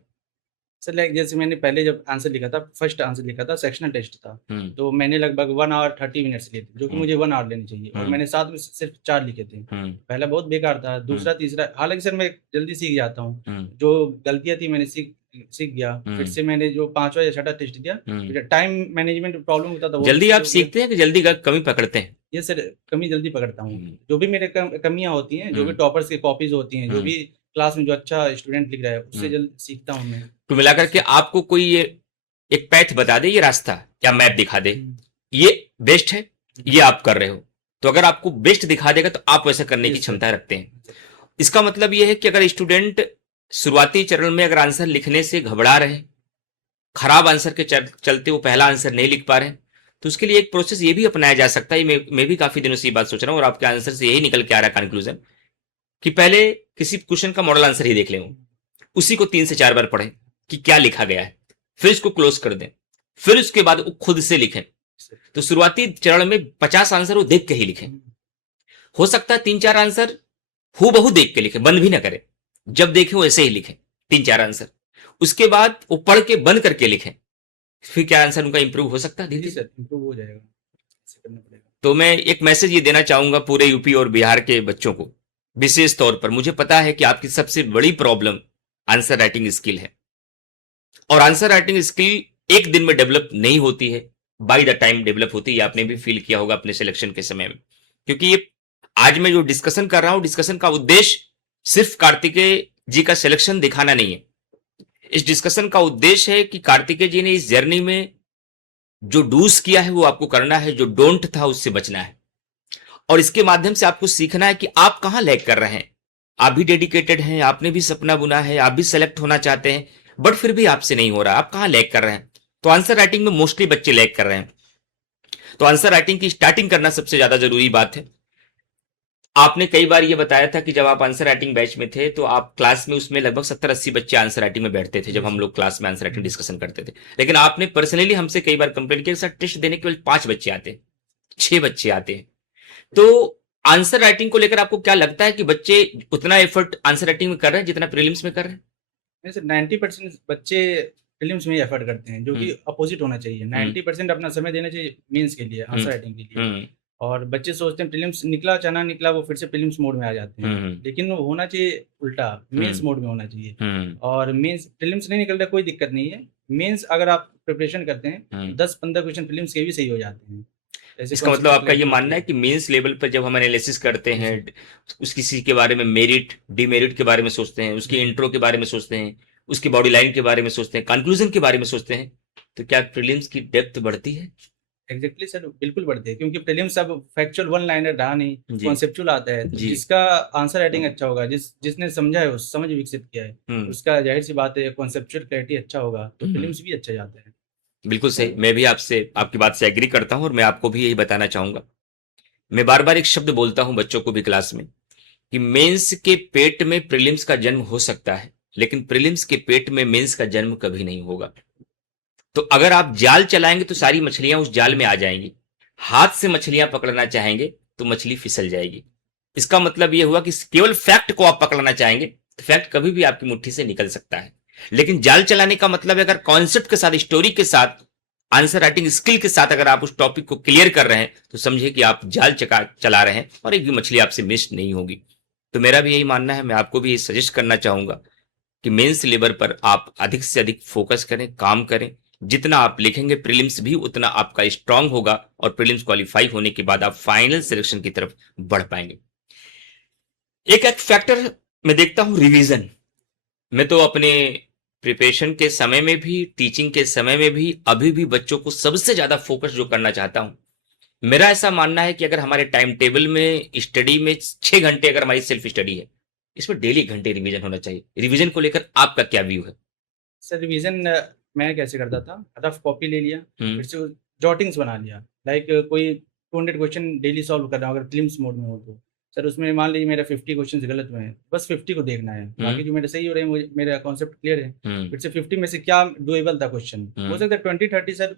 सर लाइक जैसे मैंने पहले जब आंसर लिखा था, फर्स्ट आंसर लिखा था, सेक्शनल टेस्ट था, तो मैंने लगभग 1 आवर 30 मिनट्स लिए थे, जो कि मुझे 1 आवर लेनी चाहिए, और मैंने 7 में सिर्फ 4 लिखे थे। पहला बहुत बेकार था, दूसरा तीसरा, हालांकि सर मैं जल्दी सीख जाता हूँ, जो गलतियां थी मैंने सीख गया। फिर से मैंने जो 5वां या 6वां टेस्ट दिया, टाइम मैनेजमेंट प्रॉब्लम होता था, जल्दी आप सीखते हैं कि जल्दी कमी पकड़ते हैं? ये सर कमी जल्दी पकड़ता हूँ, जो भी मेरे कमियां होती हैं, जो भी टॉपर्स की कॉपीज होती हैं, जो भी क्लास में जो अच्छा स्टूडेंट लिख रहा है उससे जल्दी सीखता हूँ मैं। तो मिलाकर के आपको कोई ये एक पैथ बता दे, ये रास्ता या मैप दिखा दे, ये बेस्ट है, ये आप कर रहे हो, तो अगर आपको बेस्ट दिखा देगा तो आप वैसा करने की क्षमता रखते हैं। इसका मतलब यह है कि अगर स्टूडेंट शुरुआती चरण में अगर आंसर लिखने से घबरा रहे, खराब आंसर के चलते वो पहला आंसर नहीं लिख पा रहे हैं, तो उसके लिए एक प्रोसेस ये भी अपनाया जा सकता है। मैं भी काफी दिनों से ये बात सोच रहा हूं और आपके आंसर से यही निकल के आ रहा है कंक्लूजन कि पहले किसी क्वेश्चन का मॉडल आंसर ही देख लें, उसी को 3 से 4 बार पढ़ें कि क्या लिखा गया है, फिर इसको क्लोज कर दें, फिर उसके बाद वो खुद से लिखें। तो शुरुआती चरण में 50 आंसर वो देख के ही लिखें। हो सकता है 3-4 आंसर हूबहू देख के लिखें, बंद भी ना करें, जब देखें वैसे ही लिखें 3-4 आंसर। उसके बाद वो पढ़ के बंद करके लिखें, फिर क्या आंसर उनका इंप्रूव हो सकता है? धीरे धीरे इंप्रूव हो जाएगा, ऐसे करना पड़ेगा। तो मैं एक मैसेज ये देना चाहूंगा पूरे यूपी और बिहार के बच्चों को, विशेष तौर पर मुझे पता है कि आपकी सबसे बड़ी प्रॉब्लम आंसर राइटिंग स्किल है, और आंसर राइटिंग स्किल एक दिन में डेवलप नहीं होती है, बाय द टाइम डेवलप होती है। आपने भी फील किया होगा अपने सिलेक्शन के समय में, क्योंकि ये आज मैं जो डिस्कशन कर रहा हूं, डिस्कशन का उद्देश्य सिर्फ कार्तिकेय जी का सिलेक्शन दिखाना नहीं है। इस डिस्कशन का उद्देश्य है कि कार्तिकेय जी ने इस जर्नी में जो डूज किया है वो आपको करना है, जो डोंट था उससे बचना है, और इसके माध्यम से आपको सीखना है कि आप कहां लैग कर रहे हैं। आप भी डेडिकेटेड हैं, आपने भी सपना बुना है, आप भी सेलेक्ट होना चाहते हैं, बट फिर भी आपसे नहीं हो रहा, आप कहां लैग कर रहे हैं। तो आंसर राइटिंग में मोस्टली बच्चे लैग कर रहे हैं, तो आंसर राइटिंग की स्टार्टिंग करना सबसे ज्यादा जरूरी बात है। आपने कई बार ये बताया था कि जब आप आंसर राइटिंग बैच में थे तो आप क्लास में उसमें लगभग 70-80 बच्चे आंसर राइटिंग में बैठते थे जब हम लोग क्लास में आंसर राइटिंग डिस्कशन करते थे। लेकिन आपने पर्सनली हमसे कई बार कंप्लेंट किया सर टेस्ट देने के लिए 5 बच्चे आते हैं, 6 बच्चे आते हैं। तो आंसर राइटिंग को लेकर आपको क्या लगता है कि बच्चे उतना एफर्ट आंसर राइटिंग में कर रहे हैं जितना प्रीलिम्स में कर रहे हैं? नहीं सर, 90% बच्चे प्रीलिम्स में ही एफर्ट करते हैं, जो कि अपोजिट होना चाहिए। 90% अपना समय देना चाहिए मेंस के लिए, आंसर राइटिंग के लिए। और बच्चे सोचते हैं प्रीलिम्स निकला चाहे ना निकला, वो फिर से प्रीलिम्स मोड में आ जाते हैं। लेकिन वो होना चाहिए उल्टा, मेंस मोड में होना चाहिए। और मेंस प्रीलिम्स नहीं निकल रहा, कोई दिक्कत नहीं है। मेंस अगर आप प्रिपरेशन करते हैं 10-15 क्वेश्चन प्रीलिम्स के भी सही हो जाते हैं। इसका मतलब आपका ये मानना है कि मेंस लेवल पर जब हम एनालिसिस करते हैं, उस किसी के बारे में मेरिट डिमेरिट के बारे में सोचते हैं, उसकी इंट्रो के बारे में सोचते हैं, उसकी बॉडी लाइन के बारे में सोचते हैं, कंक्लूजन के बारे में सोचते हैं, तो क्या प्रीलिम्स की डेप्थ बढ़ती है? एग्जैक्टली सर, बिल्कुल बढ़ते हैं, क्योंकि प्रीलिम्स अब फैक्चुअल वन लाइनर रहा नहीं, कॉन्सेप्चुअल आता है। तो जिसका आंसर राइटिंग अच्छा होगा, जिसने समझा है, उस समझ विकसित किया है, उसका जाहिर सी बात है कॉन्सेप्चुअल क्लैरिटी अच्छा होगा तो प्रीलिम्स भी अच्छा जाता है। बिल्कुल सही, मैं भी आपसे आपकी बात से एग्री करता हूं, और मैं आपको भी यही बताना चाहूंगा। मैं बार बार एक शब्द बोलता हूं बच्चों को भी क्लास में कि मेंस के पेट में प्रीलिम्स का जन्म हो सकता है, लेकिन प्रीलिम्स के पेट में मेंस का जन्म कभी नहीं होगा। तो अगर आप जाल चलाएंगे तो सारी मछलियां उस जाल में आ जाएंगी, हाथ से मछलियां पकड़ना चाहेंगे तो मछली फिसल जाएगी। इसका मतलब यह हुआ कि केवल फैक्ट को आप पकड़ना चाहेंगे तो फैक्ट कभी भी आपकी मुट्ठी से निकल सकता है। लेकिन जाल चलाने का मतलब है अगर कॉन्सेप्ट के साथ, स्टोरी के साथ, आंसर राइटिंग स्किल के साथ अगर आप उस टॉपिक को क्लियर कर रहे हैं तो समझिए कि आप जाल चला रहे हैं और एक भी मछली आपसे मिस नहीं होगी। तो मेरा भी यही मानना है, मैं आपको भी सजेस्ट करना चाहूंगा कि मेंस लेवल पर आप अधिक से अधिक फोकस करें, काम करें। जितना आप लिखेंगे प्रीलिम्स भी उतना आपका स्ट्रांग होगा, और प्रीलिम्स क्वालिफाई होने के बाद आप फाइनल सिलेक्शन की तरफ बढ़ पाएंगे। एक फैक्टर मैं देखता हूं, रिवीजन। मैं तो अपने प्रिपरेशन के समय में भी, टीचिंग के समय में भी, अभी भी बच्चों को सबसे ज्यादा फोकस जो करना चाहता हूं, मेरा ऐसा मानना है कि अगर हमारे टाइम टेबल में स्टडी में 6 घंटे अगर हमारी सेल्फ स्टडी है, इसमें डेली घंटे रिवीजन होना चाहिए। रिवीजन को लेकर आपका क्या व्यू है? सर रिवीजन मैं कैसे करता था, रफ कॉपी ले लिया, फिर से जॉटिंग्स बना लिया। लाइक कोई 200 क्वेश्चन डेली सॉल्व कर रहा हूँ अगर प्रीलिम्स मोड में हो तो सर उसमें मान लीजिए मेरा 50 क्वेश्चन गलत हुए हैं, बस 50 को देखना है, बाकी जो मेरे सही हो रहे हैं, मुझे मेरा कॉन्सेप्ट क्लियर है। फिर से 50 में से क्या डुएबल था क्वेश्चन, हो सकता है 20-30 सर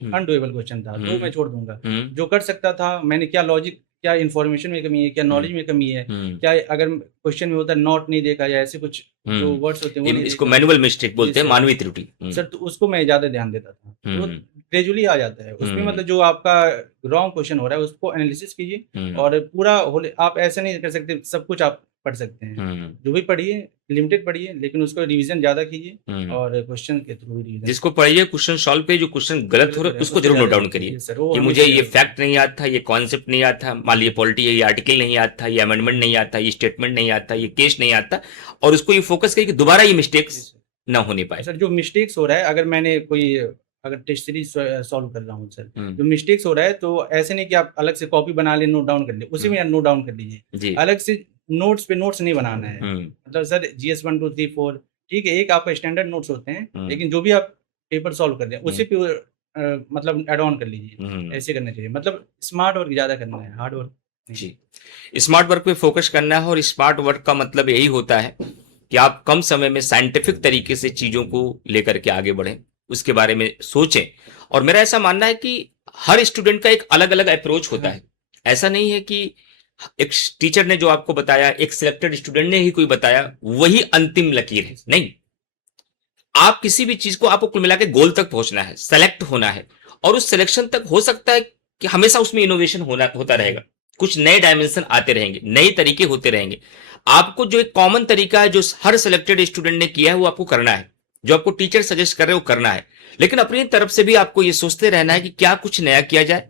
अनडुएबल क्वेश्चन था, तो मैं छोड़ दूंगा। जो कर सकता था मैंने, क्या लॉजिक, क्या इन्फॉर्मेशन में कमी है, क्या नॉलेज में कमी है, क्या अगर क्वेश्चन में होता है नॉट नहीं देखा या ऐसे कुछ जो वर्ड्स होते हैं, इसको मैनुअल मिस्टेक बोलते हैं, मानवीय त्रुटि सर, तो उसको मैं ज्यादा ध्यान देता था। तो ग्रेजुअली आ जाता है उसमें, मतलब जो आपका रॉन्ग क्वेश्चन हो रहा है उसको एनालिसिस कीजिए, और पूरा आप ऐसा नहीं कर सकते सब कुछ आप पढ़ सकते हैं। जो भी पढ़िए लिमिटेड पढ़िए, लेकिन उसको रिवीजन ज्यादा कीजिए, और क्वेश्चन के थ्रू रिवीजन, जिसको पढ़िए क्वेश्चन सॉल्व पे, जो क्वेश्चन गलत हो रहा है उसको जरूर नोट डाउन करिए कि मुझे ये फैक्ट नहीं आता, ये कॉन्सेप्ट नहीं आता, मान लीजिए पॉलिटी, ये आर्टिकल नहीं आता, ये अमेंडमेंट नहीं आता, ये स्टेटमेंट नहीं आता, ये केस नहीं आता, और उसको ये फोकस करिए कि दोबारा ये मिस्टेक्स ना होने पाए। सर जो मिस्टेक्स हो रहा है, अगर मैंने कोई अगर टेस्ट सीरीज सॉल्व कर रहा हूँ सर, जो मिस्टेक्स हो रहा है तो ऐसे नहीं कि आप अलग से कॉपी बना ले, नोट डाउन कर ले, उसी में नोट डाउन कर लीजिए, अलग से नोट्स पे नोट्स नहीं बनाना है। मतलब सर GS 1 2 3 4 ठीक है, एक आपका स्टैंडर्ड नोट्स होते हैं, लेकिन जो भी आप पेपर सॉल्व कर रहे हैं उसी पे मतलब एड ऑन कर लीजिए, ऐसे करना चाहिए। मतलब स्मार्ट वर्क ज्यादा करना है, हार्ड वर्क जी। स्मार्ट वर्क पे फोकस करना है, और स्मार्ट वर्क का मतलब यही होता है कि आप कम समय में साइंटिफिक तरीके से चीजों को लेकर के आगे बढ़ें, उसके बारे में सोचें। और मेरा ऐसा मानना है कि हर स्टूडेंट का एक अलग अलग अप्रोच होता है। ऐसा नहीं है कि एक टीचर ने जो आपको बताया, एक सिलेक्टेड स्टूडेंट ने ही कोई बताया, वही अंतिम लकीर है। नहीं, आप किसी भी चीज को, आपको कुल मिला के गोल तक पहुंचना है, सेलेक्ट होना है, और उस सिलेक्शन तक हो सकता है कि हमेशा उसमें इनोवेशन होता रहेगा, कुछ नए डायमेंशन आते रहेंगे, नए तरीके होते रहेंगे। आपको जो एक कॉमन तरीका है जो हर सिलेक्टेड स्टूडेंट ने किया है वो आपको करना है, जो आपको टीचर सजेस्ट कर रहे हैं वो करना है। लेकिन अपनी तरफ से भी आपको ये सोचते रहना है कि क्या कुछ नया किया जाए,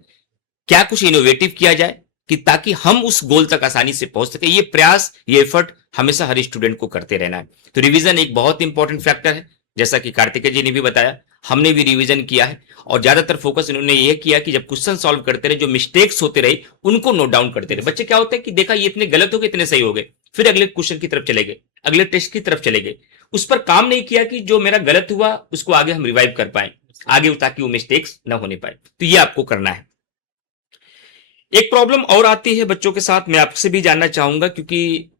क्या कुछ इनोवेटिव किया जाए, कि ताकि हम उस गोल तक आसानी से पहुंच सके। ये प्रयास, ये एफर्ट हमेशा हर स्टूडेंट को करते रहना है। तो रिवीजन एक बहुत इंपॉर्टेंट फैक्टर है, जैसा कि कार्तिकेय जी ने भी बताया, हमने भी रिवीजन किया है, और ज्यादातर फोकस इन्होंने ये किया कि जब क्वेश्चन सॉल्व करते रहे, जो मिस्टेक्स होते रहे उनको नोट डाउन करते रहे। बच्चे क्या होता है कि देखा ये इतने गलत हो गए, इतने सही हो गए, फिर अगले क्वेश्चन की तरफ चले गए, अगले टेस्ट की तरफ चले गए, उस पर काम नहीं किया कि जो मेरा गलत हुआ उसको आगे हम रिवाइव कर पाए आगे, ताकि वो मिस्टेक्स ना होने पाए। तो ये आपको करना है। एक प्रॉब्लम और आती है बच्चों के साथ, मैं आपसे भी जानना चाहूंगा, क्योंकि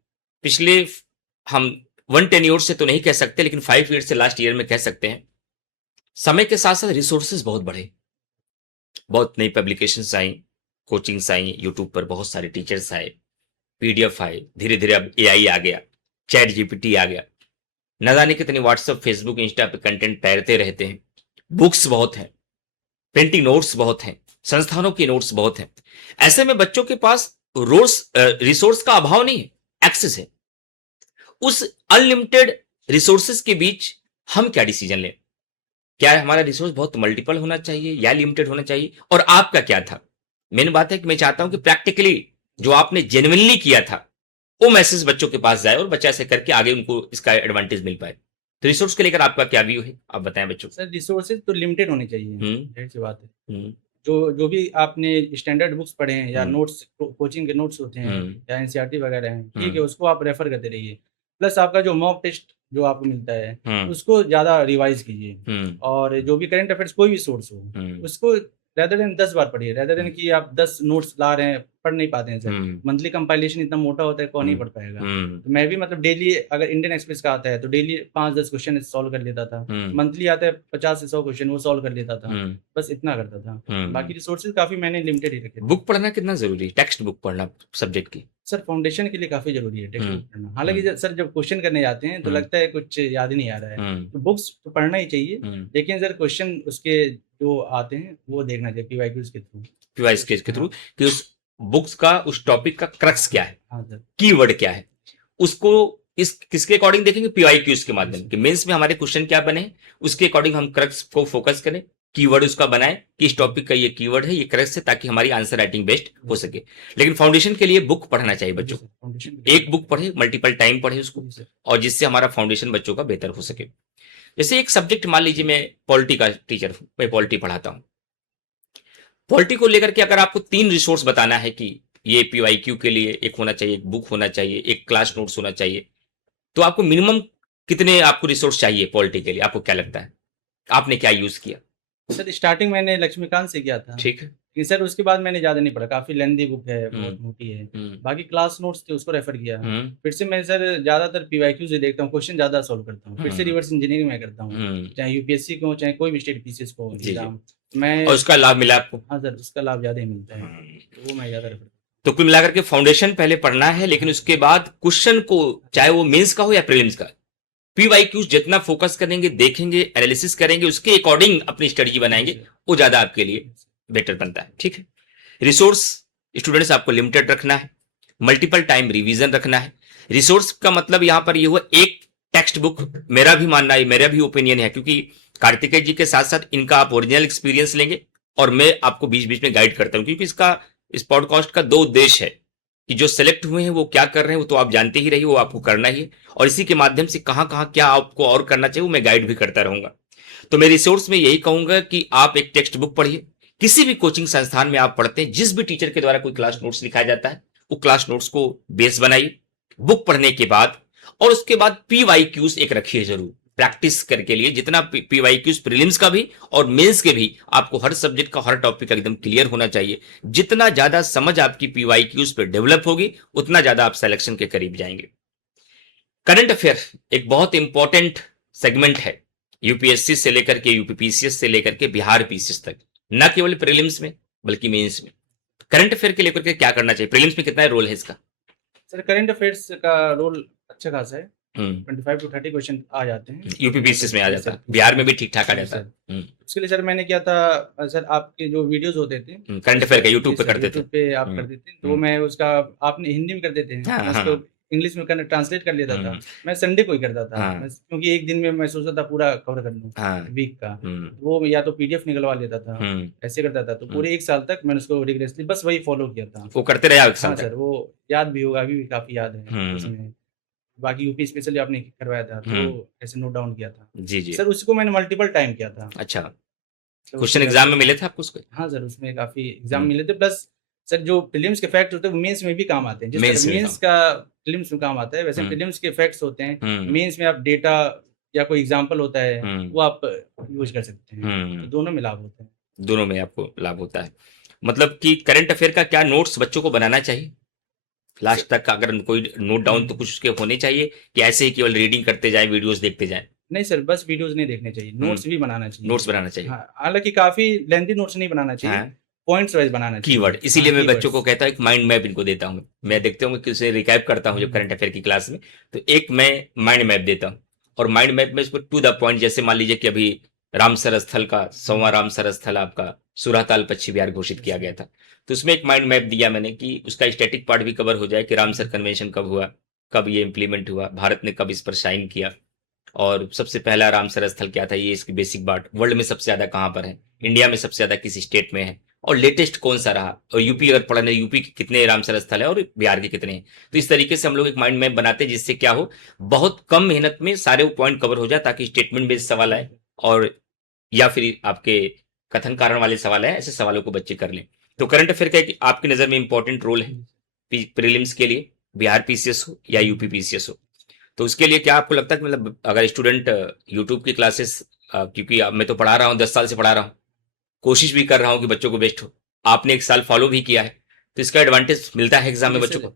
पिछले हम 1 ईयर से तो नहीं कह सकते, लेकिन 5 ईयर से लास्ट ईयर में कह सकते हैं, समय के साथ साथ रिसोर्सेज बहुत बढ़े, बहुत नई पब्लिकेशंस आई, कोचिंग्स आई, यूट्यूब पर बहुत सारे टीचर्स आए, PDF आए, धीरे धीरे अब AI आ गया, चैट GPT आ गया, न जाने कितने व्हाट्सएप, फेसबुक, इंस्टा पे कंटेंट तैरते रहते हैं, बुक्स बहुत हैं, प्रिंटिंग नोट्स बहुत हैं, संस्थानों के नोट्स बहुत हैं। ऐसे में बच्चों के पास रिसोर्स का अभाव नहीं है, एक्सेस है। उस अनलिमिटेड रिसोर्सेज के बीच हम क्या डिसीजन लें? क्या हमारा रिसोर्स बहुत मल्टीपल होना चाहिए या लिमिटेड होना चाहिए? और आपका क्या था? मेन बात है कि मैं चाहता हूं कि प्रैक्टिकली जो आपने जेन्युइनली किया था वो मैसेज बच्चों के पास जाए, और बच्चा ऐसे करके आगे उनको इसका एडवांटेज मिल पाए। तो रिसोर्स को लेकर आपका क्या व्यू है, आप बताएं बच्चों। सर रिसोर्सेज तो लिमिटेड होने चाहिए, ढेर सी बात है। जो भी आपने स्टैंडर्ड बुक्स पढ़े हैं या नोट्स, कोचिंग के नोट्स होते हैं या NCERT वगैरह हैं, ठीक है, उसको आप रेफर करते रहिए। प्लस आपका जो मॉक टेस्ट जो आपको मिलता है उसको ज्यादा रिवाइज कीजिए, और जो भी करंट अफेयर्स कोई भी सोर्स हो उसको रेदर देन 10 बार पढ़िए, रेदर देन कि आप 10 नोट्स ला रहे हैं, पढ़ नहीं पाते हैं सर। मंथली कंपाइलेशन इतना मोटा होता है, कौन नहीं पढ़ पाएगा। तो मैं भी मतलब डेली, अगर इंडियन एक्सप्रेस का आता है तो डेली 5-10 क्वेश्चन सॉल्व कर लेता था, मंथली आता है 50 से 100 क्वेश्चन वो सॉल्व कर लेता था, बस इतना करता था। बाकी रिसोर्सेज काफी मैंने लिमिटेड ही रखे। बुक पढ़ना कितना जरूरी है, टेक्स्ट बुक पढ़ना सब्जेक्ट की? सर फाउंडेशन के लिए काफी जरूरी है टेक्स्ट बुक पढ़ना। हालांकि सर जब क्वेश्चन करने जाते हैं तो लगता है कुछ याद ही नहीं आ रहा है, तो बुक्स तो पढ़ना ही चाहिए, लेकिन सर क्वेश्चन उसके जो आते हैं वो देखना चाहिए PYQs के थ्रू, के थ्रू, कि उस बुक्स का, उस टॉपिक का क्रक्स क्या है, कीवर्ड क्या है, उसको इस किसके अकॉर्डिंग देखेंगे? PYQs के माध्यम के। मेंस में हमारे क्वेश्चन क्या बने उसके अकॉर्डिंग हम क्रक्स को फोकस करें, कीवर्ड उसका बनाए कि इस टॉपिक का ये कीवर्ड है, ये क्रक्स है, ताकि हमारी आंसर राइटिंग बेस्ट हो सके। लेकिन फाउंडेशन के लिए बुक पढ़ना चाहिए बच्चों को, एक बुक पढ़े, मल्टीपल टाइम पढ़े उसको, और जिससे हमारा फाउंडेशन बच्चों का बेहतर हो सके। जैसे एक सब्जेक्ट, मान लीजिए मैं पॉलिटी का टीचर हूं, मैं पॉलिटी पढ़ाता हूं, पॉलिटी को लेकर के अगर आपको 3 रिसोर्स बताना है कि ये PYQ के लिए एक होना चाहिए, एक बुक होना चाहिए, एक क्लास नोट्स होना चाहिए, तो आपको मिनिमम कितने आपको रिसोर्स चाहिए पॉलिटी के लिए? आपको क्या लगता है, आपने क्या यूज किया? सर स्टार्टिंग मैंने लक्ष्मीकांत से किया था, ठीक है, सर उसके बाद मैंने ज्यादा नहीं पढ़ा, काफी लेंथी बुक है, बहुत मोटी है। बाकी क्लास नोट्स थे उसको रेफर किया। फिर से मैं सर ज्यादातर PYQ से देखता हूँ, क्वेश्चन ज्यादा सॉल्व करता हूँ। फिर से रिवर्स इंजीनियरिंग में करता हूँ, चाहे UPSC को, चाहे कोई भी स्टेट पीसीएस को एग्जाम, मैं। और उसका लाभ मिला आपको? हाँ सर, उसका लाभ ज्यादा ही मिलता है, तो वो मैं ज्यादा रेफर। तो कुल मिलाकर के फाउंडेशन पहले पढ़ना है, लेकिन उसके बाद क्वेश्चन को, चाहे वो मेंस का हो या प्रीलिम्स का, PYQs जितना फोकस करेंगे, देखेंगे, एनालिसिस करेंगे, उसके अकॉर्डिंग अपनी स्टडी बनाएंगे, वो ज्यादा आपके लिए बेटर बनता है। ठीक है, रिसोर्स स्टूडेंट्स आपको लिमिटेड रखना है, मल्टीपल टाइम रिवीजन रखना है। रिसोर्स का मतलब यहां पर ये हुआ एक टेक्स्ट बुक, मेरा भी मानना है, मेरा भी ओपिनियन है, क्योंकि कार्तिकेय जी के साथ साथ इनका आप ओरिजिनल एक्सपीरियंस लेंगे और मैं आपको बीच बीच में गाइड करता हूं, क्योंकि इस पॉडकास्ट का 2 उद्देश्य है कि जो सेलेक्ट हुए हैं वो क्या कर रहे हैं वो तो आप जानते ही रहिए, वो आपको करना ही है, और इसी के माध्यम से कहां कहां क्या आपको और करना चाहिए वो मैं गाइड भी करता रहूंगा। तो मैं रिसोर्स में यही कहूंगा कि आप एक टेक्स्ट बुक पढ़िए। किसी भी कोचिंग संस्थान में आप पढ़ते हैं, जिस भी टीचर के द्वारा कोई क्लास नोट्स लिखाया जाता है, वो क्लास नोट्स को बेस बनाइए बुक पढ़ने के बाद, और उसके बाद PYQs एक रखिए जरूर प्रैक्टिस करके लिए। जितना PYQs प्रीलिम्स का भी और मेंस के भी, आपको हर सब्जेक्ट का हर टॉपिक एकदम क्लियर होना चाहिए। जितना ज्यादा समझ आपकी PYQs पे डेवलप होगी, उतना ज्यादा आप सिलेक्शन के करीब जाएंगे। करंट अफेयर एक बहुत इंपॉर्टेंट सेगमेंट है, यूपीएससी से लेकर के यूपीपीसीएस से लेकर के बिहार पीसीएस तक, न केवल प्रीलिम्स में बल्कि मेंस में। करंट अफेयर के लेकर के क्या करना चाहिए, प्रीलिम्स में कितना रोल है इसका? सर करंट अफेयर्स का रोल अच्छा खासा है, 25 to 30 क्वेश्चन आ जाते हैं। यूपीपीसीएस में आ जाता है, बिहार में भी ठीक ठाक आ जाता है। उसके लिए सर मैंने किया था, सर आपके जो वीडियोस होते थे करंट अफेयर का यूट्यूब पे करते थे, यूट्यूब पे आप कर देते हैं, तो मैं उसका, आपने हिंदी में कर देते हैं, मैं उसको इंग्लिश में करना ट्रांसलेट कर लेता था। मैं संडे को ही करता था, क्योंकि एक दिन में मैं सोचता था पूरा कवर कर लूं वीक का। वो या तो पीडीएफ निकलवा लेता था, ऐसे करता था। तो पूरे 1 साल तक मैंने उसको रिग्रेसली बस वही फॉलो किया था। वो करते रहे? हाँ सर, वो याद भी होगा, अभी भी काफी याद है उसमें। बाकी यूपी स्पेशली आपने करवाया था, तो ऐसे नोट डाउन किया था। जी जी सर उसको मैंने मल्टीपल टाइम किया था। अच्छा, क्वेश्चन एग्जाम में मिले थे आपको उसको? हाँ सर, उसमें काफी एग्जाम मिले थे। प्लस सर जो प्रीलिम्स के फैक्ट होते हैं वो मेंस में भी काम आते हैं। जैसे मेंस का प्रीलिम्स में काम आता है, वैसे प्रीलिम्स के फैक्ट्स होते हैं, मेंस में आप डेटा या कोई एग्जांपल होता है वो आप यूज कर सकते हैं। तो दोनों में लाभ होता है। दोनों में आपको लाभ होता है। मतलब कि करंट अफेयर का क्या नोट्स बच्चों को बनाना चाहिए लास्ट तक? अगर कोई नोट डाउन तो कुछ उसके होने चाहिए, कि ऐसे ही केवल रीडिंग करते जाए, वीडियोस देखते जाए? नहीं सर, बस वीडियोस नहीं देखने चाहिए, नोट्स भी बनाना चाहिए। नोट्स बनाना चाहिए, हालांकि काफी लेंथी नोट्स नहीं बनाना चाहिए, पॉइंट्स वाइज बनाना चाहिए। कीवर्ड, इसीलिए मैं बच्चों को कहता हूँ एक माइंड मैप इनको देता हूँ। मैं देखते हूँ कि उसे रिकैप करता हूँ जब करंट अफेयर की क्लास में, तो एक मैं माइंड मैप देता हूँ, और माइंड मैप में इसको टू द पॉइंट, जैसे मान लीजिए कि अभी रामसर स्थल का 100वां रामसर स्थल आपका सूराताल पश्चिम बिहार घोषित किया गया था, तो उसमें एक माइंड मैप दिया मैंने कि उसका स्टैटिक पार्ट भी कवर हो जाए, कि रामसर कन्वेंशन कब हुआ, कब ये इंप्लीमेंट हुआ, भारत ने कब इस पर साइन किया, और सबसे पहला रामसर स्थल क्या था, ये इसकी बेसिक बात, वर्ल्ड में सबसे ज्यादा कहाँ पर है, इंडिया में सबसे ज्यादा किस स्टेट में है, और लेटेस्ट कौन सा रहा, और यूपी अगर पढ़ना, यूपी के कितने रामसर स्थल है और बिहार के कितने हैं। तो इस तरीके से हम लोग एक माइंड मैप बनाते हैं, जिससे क्या हो, बहुत कम मेहनत में सारे पॉइंट कवर हो जाए, ताकि स्टेटमेंट बेस्ड सवाल आए, और या फिर आपके कथन कारण वाले सवाल है, ऐसे सवालों को बच्चे कर लें। तो करंट अफेयर का एक आपकी नजर में इंपॉर्टेंट रोल है प्रीलिम्स के लिए, बिहार पीसीएस हो या यूपी पीसीएस हो। तो उसके लिए क्या आपको लगता है कि मतलब अगर स्टूडेंट यूट्यूब की क्लासेस, क्योंकि मैं तो पढ़ा रहा हूँ, 10 साल से पढ़ा रहा हूँ, कोशिश भी कर रहा हूँ कि बच्चों को बेस्ट हो, आपने 1 साल फॉलो भी किया है, तो इसका एडवांटेज मिलता है एग्जाम में बच्चों को?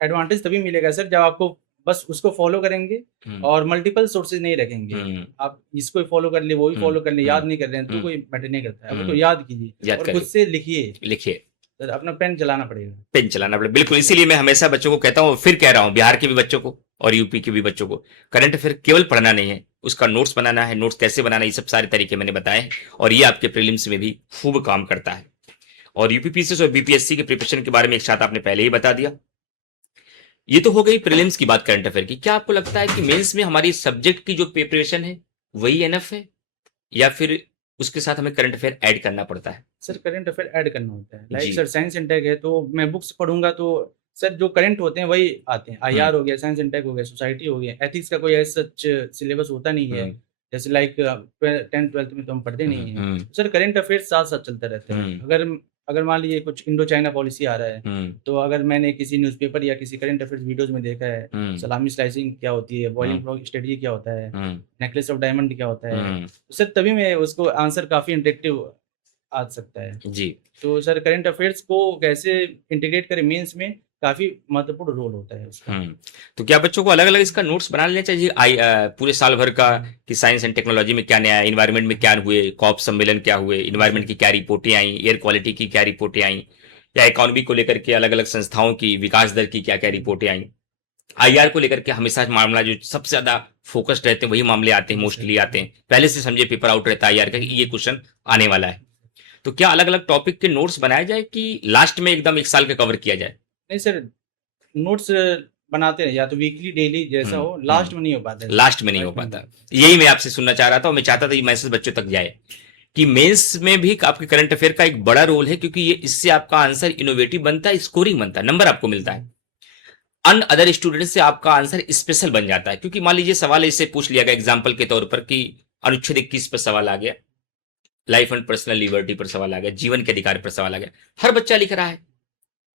एडवांटेज तभी मिलेगा सर जब आपको बस उसको फॉलो करेंगे और मल्टीपल सोर्सेज नहीं रखेंगे। आप इसको फॉलो कर ले, वो भी फॉलो कर ले, याद नहीं कर रहे हैं तो कोई मैटर नहीं करता है। तो याद कीजिए और खुद से लिखिए सर, अपना पेन चलाना पड़ेगा, पेन चलाना पड़ेगा, बिल्कुल। इसीलिए मैं हमेशा बच्चों को कहता हूँ, फिर कह रहा हूँ, बिहार के भी बच्चों को और यूपी के भी बच्चों को, करंट अफेयर केवल पढ़ना नहीं है, उसका नोट्स बनाना है। नोट्स कैसे बनाना है, ये सब सारे तरीके मैंने बताए, और ये आपके प्रीलिम्स में भी खूब काम करता है। और यूपीपीसीएस और बीपीएससी के प्रिपरेशन के बारे में एक साथ आपने पहले ही बता दिया। ये तो हो गई प्रीलिम्स की बात करंट अफेयर की। क्या आपको लगता है कि मेंस में हमारी सब्जेक्ट की जो प्रिपरेशन है वही एनफ है, या फिर उसके साथ हमें करंट अफेयर ऐड करना पड़ता है? सर करंट अफेयर ऐड करना होता है। Like sir science and tech है, तो मैं बुक्स पढ़ूंगा तो सर जो करंट होते हैं वही आते हैं। आईआर हो गया, साइंस एंड टेक हो गया, सोसाइटी हो गया, एथिक्स का कोई ऐसा सच सिलेबस होता नहीं है। जैसे लाइक 10th 12th में तो हम पढ़ते नहीं है। सर करंट अफेयर साथ साथ चलता रहता है। अगर मान लीजिए कुछ इंडो चाइना पॉलिसी आ रहा है, तो अगर मैंने किसी न्यूज़पेपर या किसी करंट अफेयर्स वीडियोस में देखा है, सलामी स्लाइसिंग क्या होती है, बॉइलिंग फ्रॉग स्ट्रेटजी क्या होता है, नेकलेस ऑफ डायमंड क्या होता है, तो सर तभी मैं उसको आंसर काफी इंटरेक्टिव आ सकता है जी। तो सर करंट अफेयर्स को कैसे इंटीग्रेट करें मेंस में, काफी महत्वपूर्ण रोल होता है उसका। तो क्या बच्चों को अलग अलग इसका नोट्स बना लेना चाहिए पूरे साल भर का, कि साइंस एंड टेक्नोलॉजी में क्या नया है, इन्वायरमेंट में क्या हुए, कॉप सम्मेलन क्या हुए, इन्वायरमेंट की क्या रिपोर्टें आई, एयर क्वालिटी की क्या रिपोर्टें आई, या इकोनॉमी को लेकर के अलग अलग संस्थाओं की विकास दर की क्या क्या रिपोर्टें आई, आईआर को लेकर के हमेशा मामला जो सबसे ज्यादा फोकस्ड रहते हैं वही मामले आते हैं, मोस्टली आते हैं, पहले से समझे पेपर आउट रहता है आईआर का, ये क्वेश्चन आने वाला है। तो क्या अलग अलग टॉपिक के नोट्स बनाए जाए, कि लास्ट में एकदम 1 साल का कवर किया जाए? नहीं सर, नोट्स बनाते हैं, या तो वीकली डेली जैसा हो, लास्ट में नहीं हो पाता है। लास्ट में नहीं हो पाता, यही मैं आपसे सुनना चाह रहा था, और मैं चाहता था ये मैसेज बच्चों तक जाए कि मेंस में भी आपके करंट अफेयर का एक बड़ा रोल है, क्योंकि ये इससे आपका आंसर इनोवेटिव बनता है, स्कोरिंग बनता है, नंबर आपको मिलता है, अन अदर स्टूडेंट से आपका आंसर स्पेशल बन जाता है। क्योंकि मान लीजिए सवाल ऐसे पूछ लिया गया एग्जाम्पल के तौर पर कि अनुच्छेद 21 पर सवाल आ गया, लाइफ एंड पर्सनल लिबर्टी पर सवाल आ गया, जीवन के अधिकार पर सवाल आ गया। हर बच्चा लिख रहा है,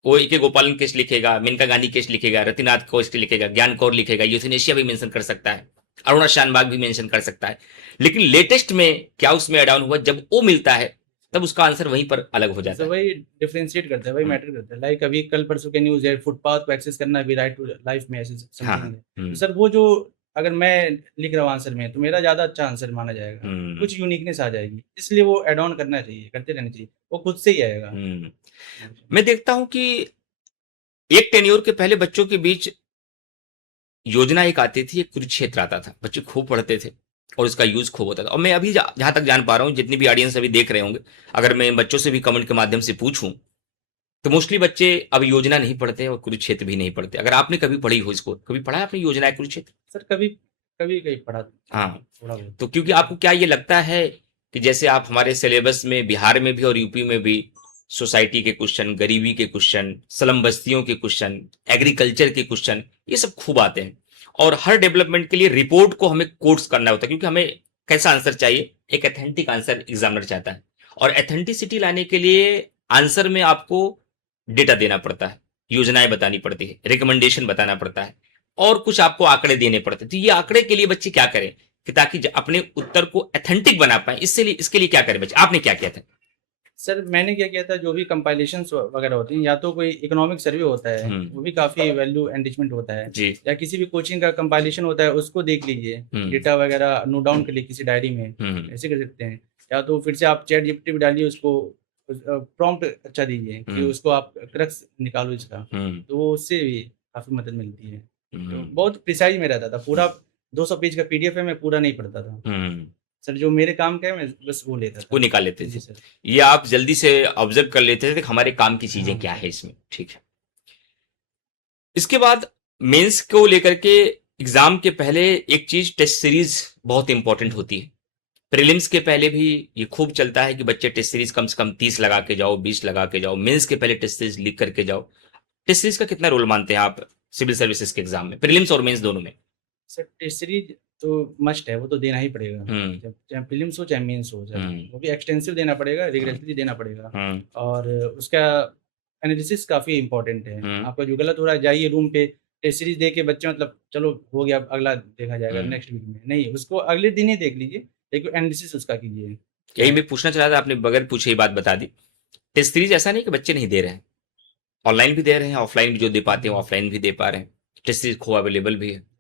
कोई के गोपालन केस लिखेगा, मेनका गांधी केस लिखेगा, रतिनाथ केस लिखेगा, ज्ञान कौर लिखेगा, यूथनेशिया भी मेंशन कर सकता है, अरुणा शानबाग भी मेंशन कर सकता है। लेकिन लेटेस्ट में क्या उसमें एड ऑन हुआ, जब वो मिलता है तब उसका आंसर वहीं पर अलग हो जाता है। वही डिफरेंशिएट करता है, वही मैटर करता है। लाइक अभी कल परसों के न्यूज है, फुटपाथ को एक्सेस करना भी राइट टू लाइफ में ऐसे समथिंग है। तो सर वो जो अगर मैं लिख रहा हूँ आंसर में, तो मेरा ज्यादा अच्छा आंसर माना जाएगा, कुछ यूनिकनेस आ जाएगी, इसलिए वो एड ऑन करना चाहिए, करते रहना चाहिए, वो खुद से ही आएगा। मैं देखता हूँ कि एक टेन्योर के पहले बच्चों के बीच योजना एक आती थी, एक कुरुक्षेत्र आता था, बच्चे खूब पढ़ते थे और उसका यूज खूब होता था। और मैं अभी जहां तक जान पा रहा हूँ, जितनी भी ऑडियंस अभी देख रहे होंगे, अगर मैं बच्चों से भी कमेंट के माध्यम से पूछूं तो मोस्टली बच्चे अब योजना नहीं पढ़ते और कुरुक्षेत्र भी नहीं पढ़ते। अगर आपने कभी पढ़ी हो इसको, कभी पढ़ा है आपने योजना है कुरुक्षेत्र? सर कभी कभी कहीं पढ़ा। हाँ, थोड़ा बहुत। तो क्योंकि आपको क्या ये लगता है कि जैसे आप हमारे सिलेबस में बिहार में भी और यूपी में भी सोसाइटी के क्वेश्चन, गरीबी के क्वेश्चन, स्लम बस्तियों के क्वेश्चन, एग्रीकल्चर के क्वेश्चन, ये सब खूब आते हैं और हर डेवलपमेंट के लिए रिपोर्ट को हमें कोट्स करना होता है, क्योंकि हमें कैसा आंसर चाहिए, एक एथेंटिक आंसर एग्जामिनर चाहता है। और एथेंटिसिटी लाने के लिए आंसर में आपको डेटा देना पड़ता है, योजनाएं बतानी पड़ती है, रिकमेंडेशन बताना पड़ता है और कुछ आपको आंकड़े देने पड़ते हैं। तो ये आंकड़े के लिए बच्चे क्या करें कि ताकि अपने उत्तर को एथेंटिक बना पाए, इसके लिए क्या करें बच्चे? आपने क्या किया था? सर मैंने क्या किया था, जो भी कंपाइलेशन वगैरह होती हैं, या तो कोई इकोनॉमिक सर्वे होता है, वो भी काफी वैल्यू एनरिचमेंट होता है जी। या किसी भी कोचिंग का कंपाइलेशन होता है, उसको देख लीजिए, डेटा वगैरह नोट डाउन कर लीजिए किसी डायरी में, ऐसे कर सकते हैं। या तो फिर से आप चैट जीपीटी में डालिए, उसको प्रॉम्प्ट अच्छा दीजिए कि उसको आप क्रक्स निकालो इसका, तो वो उससे भी काफी मदद मिलती है। तो बहुत प्रिसाइज में रहता था, पूरा 200 पेज का पीडीएफ है, मैं पूरा नहीं पढ़ता था सर, जो मेरे काम का है मैं बस वो लेता था, वो निकाल लेते थे। सर ये आप जल्दी से ऑब्जर्व कर लेते थे कि हमारे काम की चीजें क्या है इसमें, ठीक है। इसके बाद मेंस को लेकर के एग्जाम के पहले एक चीज टेस्ट सीरीज बहुत इंपॉर्टेंट होती है। प्रीलिम्स के पहले भी ये खूब चलता है कि बच्चे टेस्ट सीरीज कम से कम 30 लगा के जाओ, 20 लगा के जाओ, मेंस के पहले टेस्ट सीरीज लिख करके जाओ। टेस्ट सीरीज का कितना रोल मानते हैं आप सिविल सर्विसेज के एग्जाम में, प्रीलिम्स और मेंस दोनों में? सर टेस्ट सीरीज तो मस्ट है, वो तो देना ही पड़ेगा, चाहे प्रीलिम्स हो चाहे मेंस हो, वो भी एक्सटेंसिव देना पड़ेगा, रिगरेसली देना पड़ेगा। और उसका एनालिसिस काफी इंपॉर्टेंट है। आपका जो गलत हो रहा है, जाइए रूम पे टेस्ट सीरीज दे के बच्चे मतलब चलो हो गया, अगला देखा जाएगा नेक्स्ट वीक में, नहीं, उसको अगले दिन ही देख लीजिए, लेकिन एनालिसिस उसका कीजिए। यही मैं पूछना चाह रहा था, आपने बगैर पूछे ही बात बता दी। टेस्ट सीरीज ऐसा नहीं कि बच्चे नहीं दे रहे हैं, ऑनलाइन भी दे रहे हैं, ऑफलाइन भी जो दे पाते हैं ऑफलाइन भी दे पा रहे हैं, टेस्ट सीरीज खूब अवेलेबल भी है।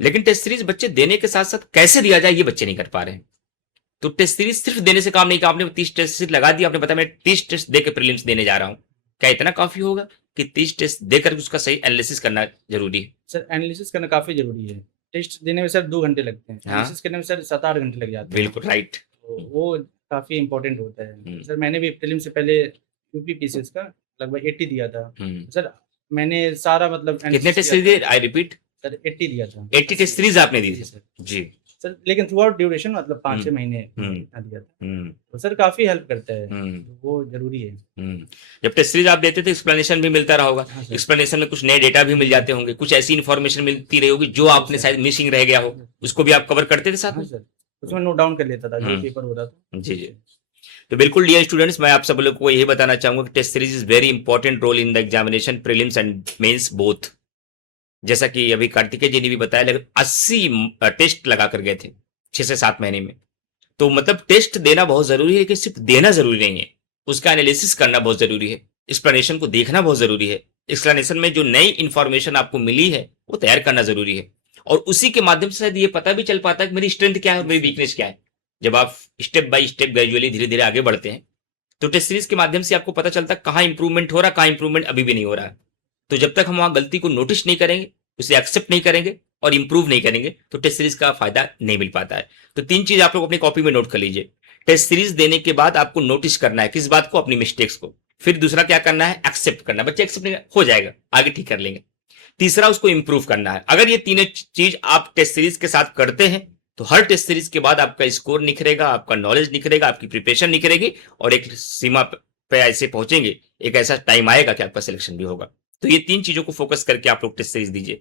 लेकिन टेस्ट सीरीज बच्चे देने के साथ साथ कैसे दिया जाए ये बच्चे नहीं कर पा रहे हैं। तो टेस्ट सीरीज सिर्फ देने से काम नहीं, आपने 30 टेस्ट सीरीज लगा दिया, आपने बताया मैं 30 टेस्ट देकर प्रीलिम्स देने जा रहा हूं, क्या इतना काफी होगा कि 30 टेस्ट देकर उसका सही एनालिसिस करना जरूरी है? सर एनालिसिस करना काफी जरूरी है। टेस्ट देने में सर 2 घंटे लगते हैं, एनालिसिस करने में सर 7-8 घंटे लग जाते हैं। बिल्कुल राइट, वो काफी इंपॉर्टेंट होता है। सर मैंने भी प्रीलिम्स से पहले यूपी पीसीएस का लगभग 80 दिया था। सर मैंने सारा मतलब कितने test series? I repeat sir 80 दिया था। 80 टेस्ट सीरीज आपने दी थी जी सर, लेकिन थ्रू आउट ड्यूरेशन मतलब 5-6 महीने इतना दिया था। तो सर काफी हेल्प करता है, तो वो जरूरी है। जब टेस्ट सीरीज आप देते थे एक्सप्लेनेशन भी मिलता रहा होगा, एक्सप्लेनेशन में कुछ नए डेटा भी मिल जाते होंगे, कुछ ऐसी इन्फॉर्मेशन मिलती रही होगी जो आपने शायद मिसिंग रह गया हो, उसको भी आप कवर करते थे साथ में? सर उसमें नोट डाउन कर लेता था जो पेपर होता था। जी जी। तो बिल्कुल डियर स्टूडेंट्स, मैं आप सब लोगों को यही बताना चाहूंगा कि test series is very important role in the examination, prelims and mains both. जैसा कि अभी कार्तिकेय जी ने भी बताया, लगभग 80 टेस्ट लगा कर गए थे 6 से 7 महीने में। तो मतलब टेस्ट देना बहुत जरूरी है, लेकिन सिर्फ देना जरूरी नहीं है, उसका एनालिसिस करना बहुत जरूरी है, एक्सप्लेनेशन को देखना बहुत जरूरी है, एक्सप्लेनेशन में जो नई इंफॉर्मेशन आपको मिली है वो तैयार करना जरूरी है, और उसी के माध्यम से शायद ये पता भी चल पाता है कि मेरी स्ट्रेंथ क्या है, मेरी वीकनेस क्या है। जब आप स्टेप बाय स्टेप ग्रेजुअली धीरे धीरे आगे बढ़ते हैं तो टेस्ट सीरीज के माध्यम से आपको पता चलता है कहाँ इंप्रूवमेंट हो रहा है, कहाँ इंप्रूवमेंट अभी भी नहीं हो रहा है। तो जब तक हम वहां गलती को नोटिस नहीं करेंगे, उसे एक्सेप्ट नहीं करेंगे और इंप्रूव नहीं करेंगे, तो टेस्ट सीरीज का फायदा नहीं मिल पाता है। तो 3 चीज आप लोग अपनी कॉपी में नोट कर लीजिए। टेस्ट सीरीज देने के बाद आपको नोटिस करना है किस बात को, अपनी मिस्टेक्स को। फिर दूसरा क्या करना है, एक्सेप्ट करना, बच्चे एक्सेप्ट नहीं हो जाएगा, आगे ठीक कर लेंगे। तीसरा उसको इंप्रूव करना है। अगर ये तीनों चीज आप टेस्ट सीरीज के साथ करते हैं तो हर टेस्ट सीरीज के बाद आपका स्कोर निखरेगा, आपका नॉलेज निखरेगा, आपकी प्रिपरेशन निखरेगी, और एक सीमा पे ऐसे पहुंचेंगे, एक ऐसा टाइम आएगा कि आपका सिलेक्शन भी होगा। तो ये 3 चीजों को फोकस करके आप लोग टेस्ट सीरीज दीजिए।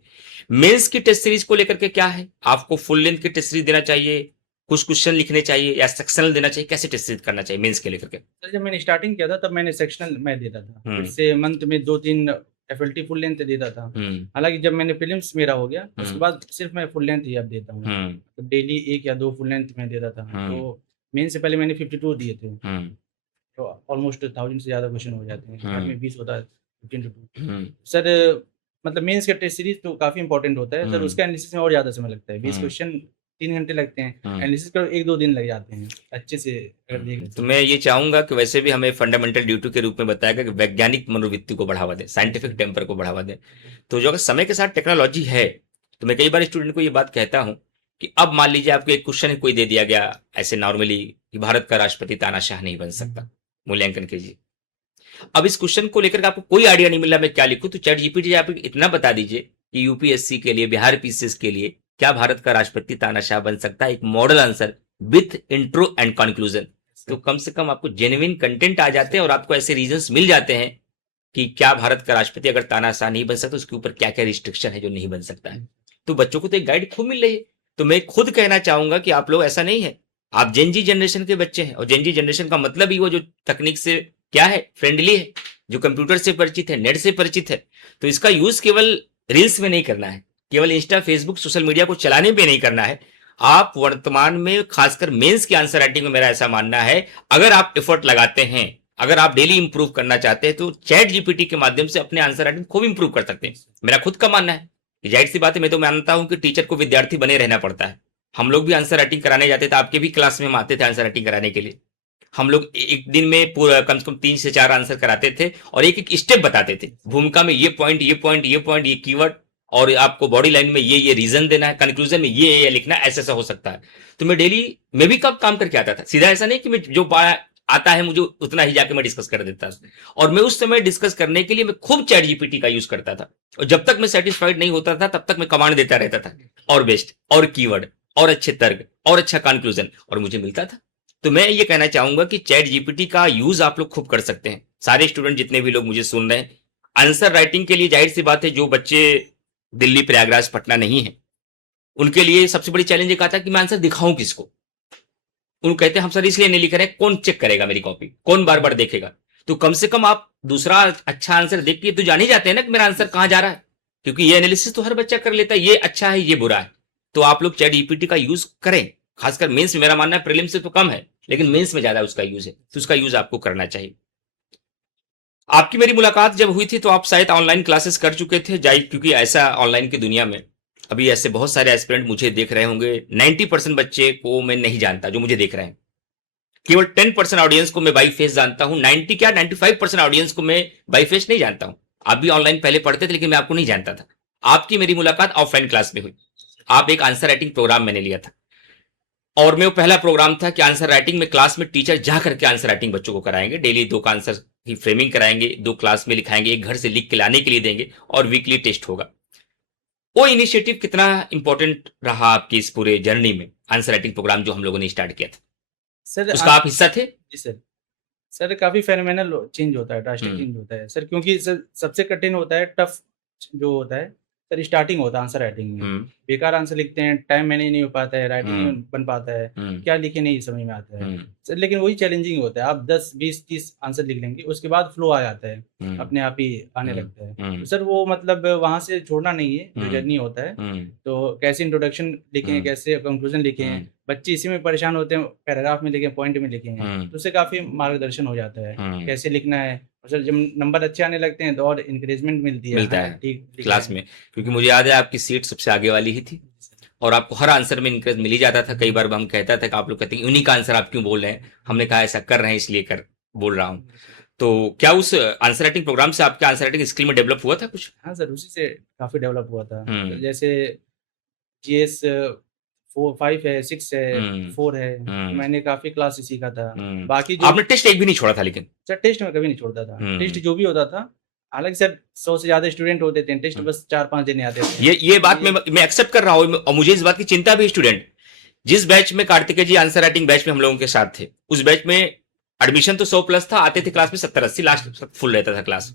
मेंस की टेस्ट सीरीज को लेकर के क्या है, आपको फुल लेंथ की टेस्ट सीरीज देना चाहिए, कुछ क्वेश्चन लिखने चाहिए या सेक्शनल देना चाहिए, कैसे टेस्ट करना चाहिए मेंस के लेकर के? सर जब मैंने स्टार्टिंग किया था तब मैंने सेक्शनल मैं देता था, फिर से मंथ में 2-3 एफएलटी फुल लेंथ देता था। हालांकि जब मैंने प्रीलिम्स मेरा हो गया उसके बाद सिर्फ मैं फुल लेंथ ही अब देता हूँ, तो डेली 1 या 2 फुल लेंथ में देता था। तो मेन से पहले मैंने 52 दिए थे, तो ऑलमोस्ट 1000 से ज़्यादा क्वेश्चन हो जाते हैं, हार्ड में 20 होता है 15 to 2। सर मतलब मेंस का टेस्ट सीरीज तो काफ़ी इंपॉर्टेंट होता है सर, उसका एनालिसिस में और ज़्यादा समय लगता है, 20 क्वेश्चन 3 घंटे लगते हैं, एनालिसिस करो 1-2 दिन लग जाते हैं अच्छे से अगर देखें तो मैं ये चाहूंगा कि वैसे भी हमें फंडामेंटल ड्यूटी के रूप में बताया गया कि वैज्ञानिक मनोवृत्ति को बढ़ावा दें, साइंटिफिक टेम्पर को बढ़ावा दें। तो जो अगर समय के साथ टेक्नोलॉजी है, तो मैं कई बार स्टूडेंट को ये बात कहता हूं कि अब मान लीजिए आपको एक क्वेश्चन कोई दे दिया गया ऐसे नॉर्मली कि भारत का राष्ट्रपति तानाशाह नहीं बन सकता, मूल्यांकन कीजिए। अब इस क्वेश्चन को लेकर आपको कोई आइडिया नहीं मिला मैं क्या लिखूं, तो चैट जीपीटी आप इतना बता दीजिए कि यूपीएससी के लिए, बिहार पीसीएस के लिए क्या भारत का राष्ट्रपति तानाशाह बन सकता है, एक model answer with intro and conclusion. तो कम से कम आपको जेन्युइन कंटेंट आ जाते हैं और आपको ऐसे रीजंस मिल जाते हैं कि क्या भारत का राष्ट्रपति अगर तानाशाह नहीं बन सकता उसके ऊपर क्या क्या रिस्ट्रिक्शन है जो नहीं बन सकता है। तो बच्चों को तो एक गाइड खूब मिल रही है। तो मैं खुद कहना चाहूंगा कि आप लोग ऐसा नहीं है, आप जेनजी जनरेशन के बच्चे हैं, और जेनजी जनरेशन का मतलब ही वो जो तकनीक से क्या है, फ्रेंडली है, जो कंप्यूटर से परिचित है, नेट से परिचित है। तो इसका यूज केवल रील्स में नहीं करना है, केवल इंस्टा फेसबुक सोशल मीडिया को चलाने पे नहीं करना है। आप वर्तमान में खासकर मेंस की आंसर राइटिंग में मेरा ऐसा मानना है, अगर आप एफर्ट लगाते हैं, अगर आप डेली इंप्रूव करना चाहते हैं, तो चैट जीपीटी के माध्यम से अपने आंसर राइटिंग खूब इंप्रूव कर सकते हैं। मेरा खुद का मानना है, जाहिर सी बात है, मैं तो मानता हूं कि टीचर को विद्यार्थी बने रहना पड़ता है। हम लोग भी आंसर राइटिंग कराने जाते थे, आपके भी क्लास में हम आते थे आंसर राइटिंग कराने के लिए। हम लोग एक दिन में पूरा कम से कम 3 से 4 आंसर कराते थे और एक एक स्टेप बताते थे, भूमिका में ये पॉइंट, ये पॉइंट, ये पॉइंट, ये कीवर्ड, और आपको बॉडी लाइन में ये रीजन देना है, कंक्लूजन में ये लिखना है, ऐसा हो सकता है। तो मैं डेली, मैं भी कब काम करके आता था, सीधा ऐसा नहीं कि मैं जो आता है मुझे उतना ही जाके मैं डिस्कस कर देता था। और मैं उस समय डिस्कस करने के लिए मैं खूब चैट जीपीटी का यूज करता था, और जब तक मैं सेटिस्फाइड नहीं होता था तब तक मैं कमांड देता रहता था, और बेस्ट, और कीवर्ड, और अच्छे तर्क, और अच्छा कंक्लूजन, और मुझे मिलता था। तो मैं ये कहना चाहूंगा कि चैट जीपीटी का यूज आप लोग खूब कर सकते हैं। सारे स्टूडेंट जितने भी लोग मुझे सुन रहे हैं, आंसर राइटिंग के लिए जाहिर सी बात है, जो बच्चे दिल्ली, प्रयागराज, पटना नहीं है, उनके लिए सबसे बड़ी चैलेंज एक आता है कि मैं आंसर दिखाऊं किसको। उन कहते हैं हम सर इसलिए नहीं लिख रहे हैं, कौन चेक करेगा मेरी कॉपी, कौन बार बार देखेगा। तो कम से कम आप दूसरा अच्छा आंसर देख के तो जान ही जाते हैं ना कि मेरा आंसर कहां जा रहा है, क्योंकि ये एनालिसिस तो हर बच्चा कर लेता है, ये अच्छा है, ये बुरा है। तो आप लोग चैट जीपीटी का यूज करें, खासकर मेंस में। मेरा मानना है प्रीलिम्स से तो कम है, लेकिन मेंस में ज्यादा उसका यूज है, तो उसका यूज आपको करना चाहिए। आपकी मेरी मुलाकात जब हुई थी तो आप शायद ऑनलाइन क्लासेस कर चुके थे, क्योंकि ऐसा ऑनलाइन की दुनिया में अभी ऐसे बहुत सारे एस्पिरेंट मुझे देख रहे होंगे। 90% बच्चे को मैं नहीं जानता जो मुझे देख रहे हैं, केवल 10% ऑडियंस को मैं बाई फेस जानता हूं। 95% ऑडियंस को मैं बाई फेस नहीं जानता हूं। आप भी ऑनलाइन पहले पढ़ते थे, लेकिन मैं आपको नहीं जानता था। आपकी मेरी मुलाकात ऑफलाइन क्लास में हुई। आप एक आंसर राइटिंग प्रोग्राम मैंने लिया था, और मैं वो पहला प्रोग्राम था कि आंसर राइटिंग में क्लास में टीचर जा करके आंसर राइटिंग बच्चों को कराएंगे। डेली 2 का आंसर की फ्रेमिंग कराएंगे, 2 क्लास में लिखाएंगे, 1 घर से लिख के लाने के लिए देंगे, और वीकली टेस्ट होगा। वो इनिशिएटिव कितना इंपॉर्टेंट रहा आपकी इस पूरे जर्नी में, आंसर राइटिंग प्रोग्राम जो हम लोगों ने स्टार्ट किया था, सर उसका आप हिस्सा थे? जी सर। सर काफ़ी फेनोमेनल चेंज होता है, ड्रास्टिक चेंज होता है सर, क्योंकि सर सबसे कठिन होता है, टफ जो होता है सर, स्टार्टिंग होता है आंसर राइटिंग में। बेकार आंसर लिखते हैं, टाइम मैनेज नहीं हो पाता है, राइटिंग नहीं बन पाता है, क्या लिखे नहीं समझ में आता है सर। लेकिन वही चैलेंजिंग होता है, आप 10, 20, 30 आंसर लिख लेंगे, उसके बाद फ्लो आ जाता है, अपने आप ही आने लगता है। तो सर वो मतलब वहाँ से छोड़ना नहीं है, जो जर्नी होता है। तो कैसे इंट्रोडक्शन लिखें, कैसे कंक्लूजन लिखें, बच्चे इसी में परेशान होते हैं, पैराग्राफ में लिखें, पॉइंट में लिखें, तो उससे काफ़ी मार्गदर्शन हो जाता है कैसे लिखना है। और सर जब नंबर अच्छे आने लगते हैं तो और इंकरेजमेंट मिलती है, मिलता है ठीक क्लास में, क्योंकि मुझे याद है आपकी सीट सबसे आगे वाली ही थी, और आपको हर आंसर में इंकरेज मिल ही जाता था। कई बार हम कहता था कि आप लोग कहते हैं यूनिक आंसर आप क्यों बोल रहे हैं, हमने कहा ऐसा कर रहे हैं इसलिए कर बोल रहा हूँ। तो क्या उस आंसर राइटिंग प्रोग्राम से आपके आंसर राइटिंग स्किल में डेवलप हुआ था कुछ? हाँ सर, उसी से काफ़ी डेवलप हुआ था। जैसे जीएस 5 है, 6 है, 4 है, मैंने काफ़ी क्लास से सीखा था। बाकी जो आपने टेस्ट एक भी नहीं छोड़ा था? लेकिन सर टेस्ट में कभी नहीं छोड़ता था, टेस्ट जो भी होता था, हालांकि सर 100 से ज्यादा स्टूडेंट होते थे, टेस्ट बस 4-5 देने आते थे। ये बात मैं एक्सेप्ट कर रहा हूँ, और मुझे इस बात की चिंता भी। स्टूडेंट जिस बैच में कार्तिकेय जी आंसर राइटिंग बैच में हम लोगों के साथ थे, उस बैच में एडमिशन तो 100+ था, आते थे क्लास में 70-80, लास्ट फुल रहता था क्लास।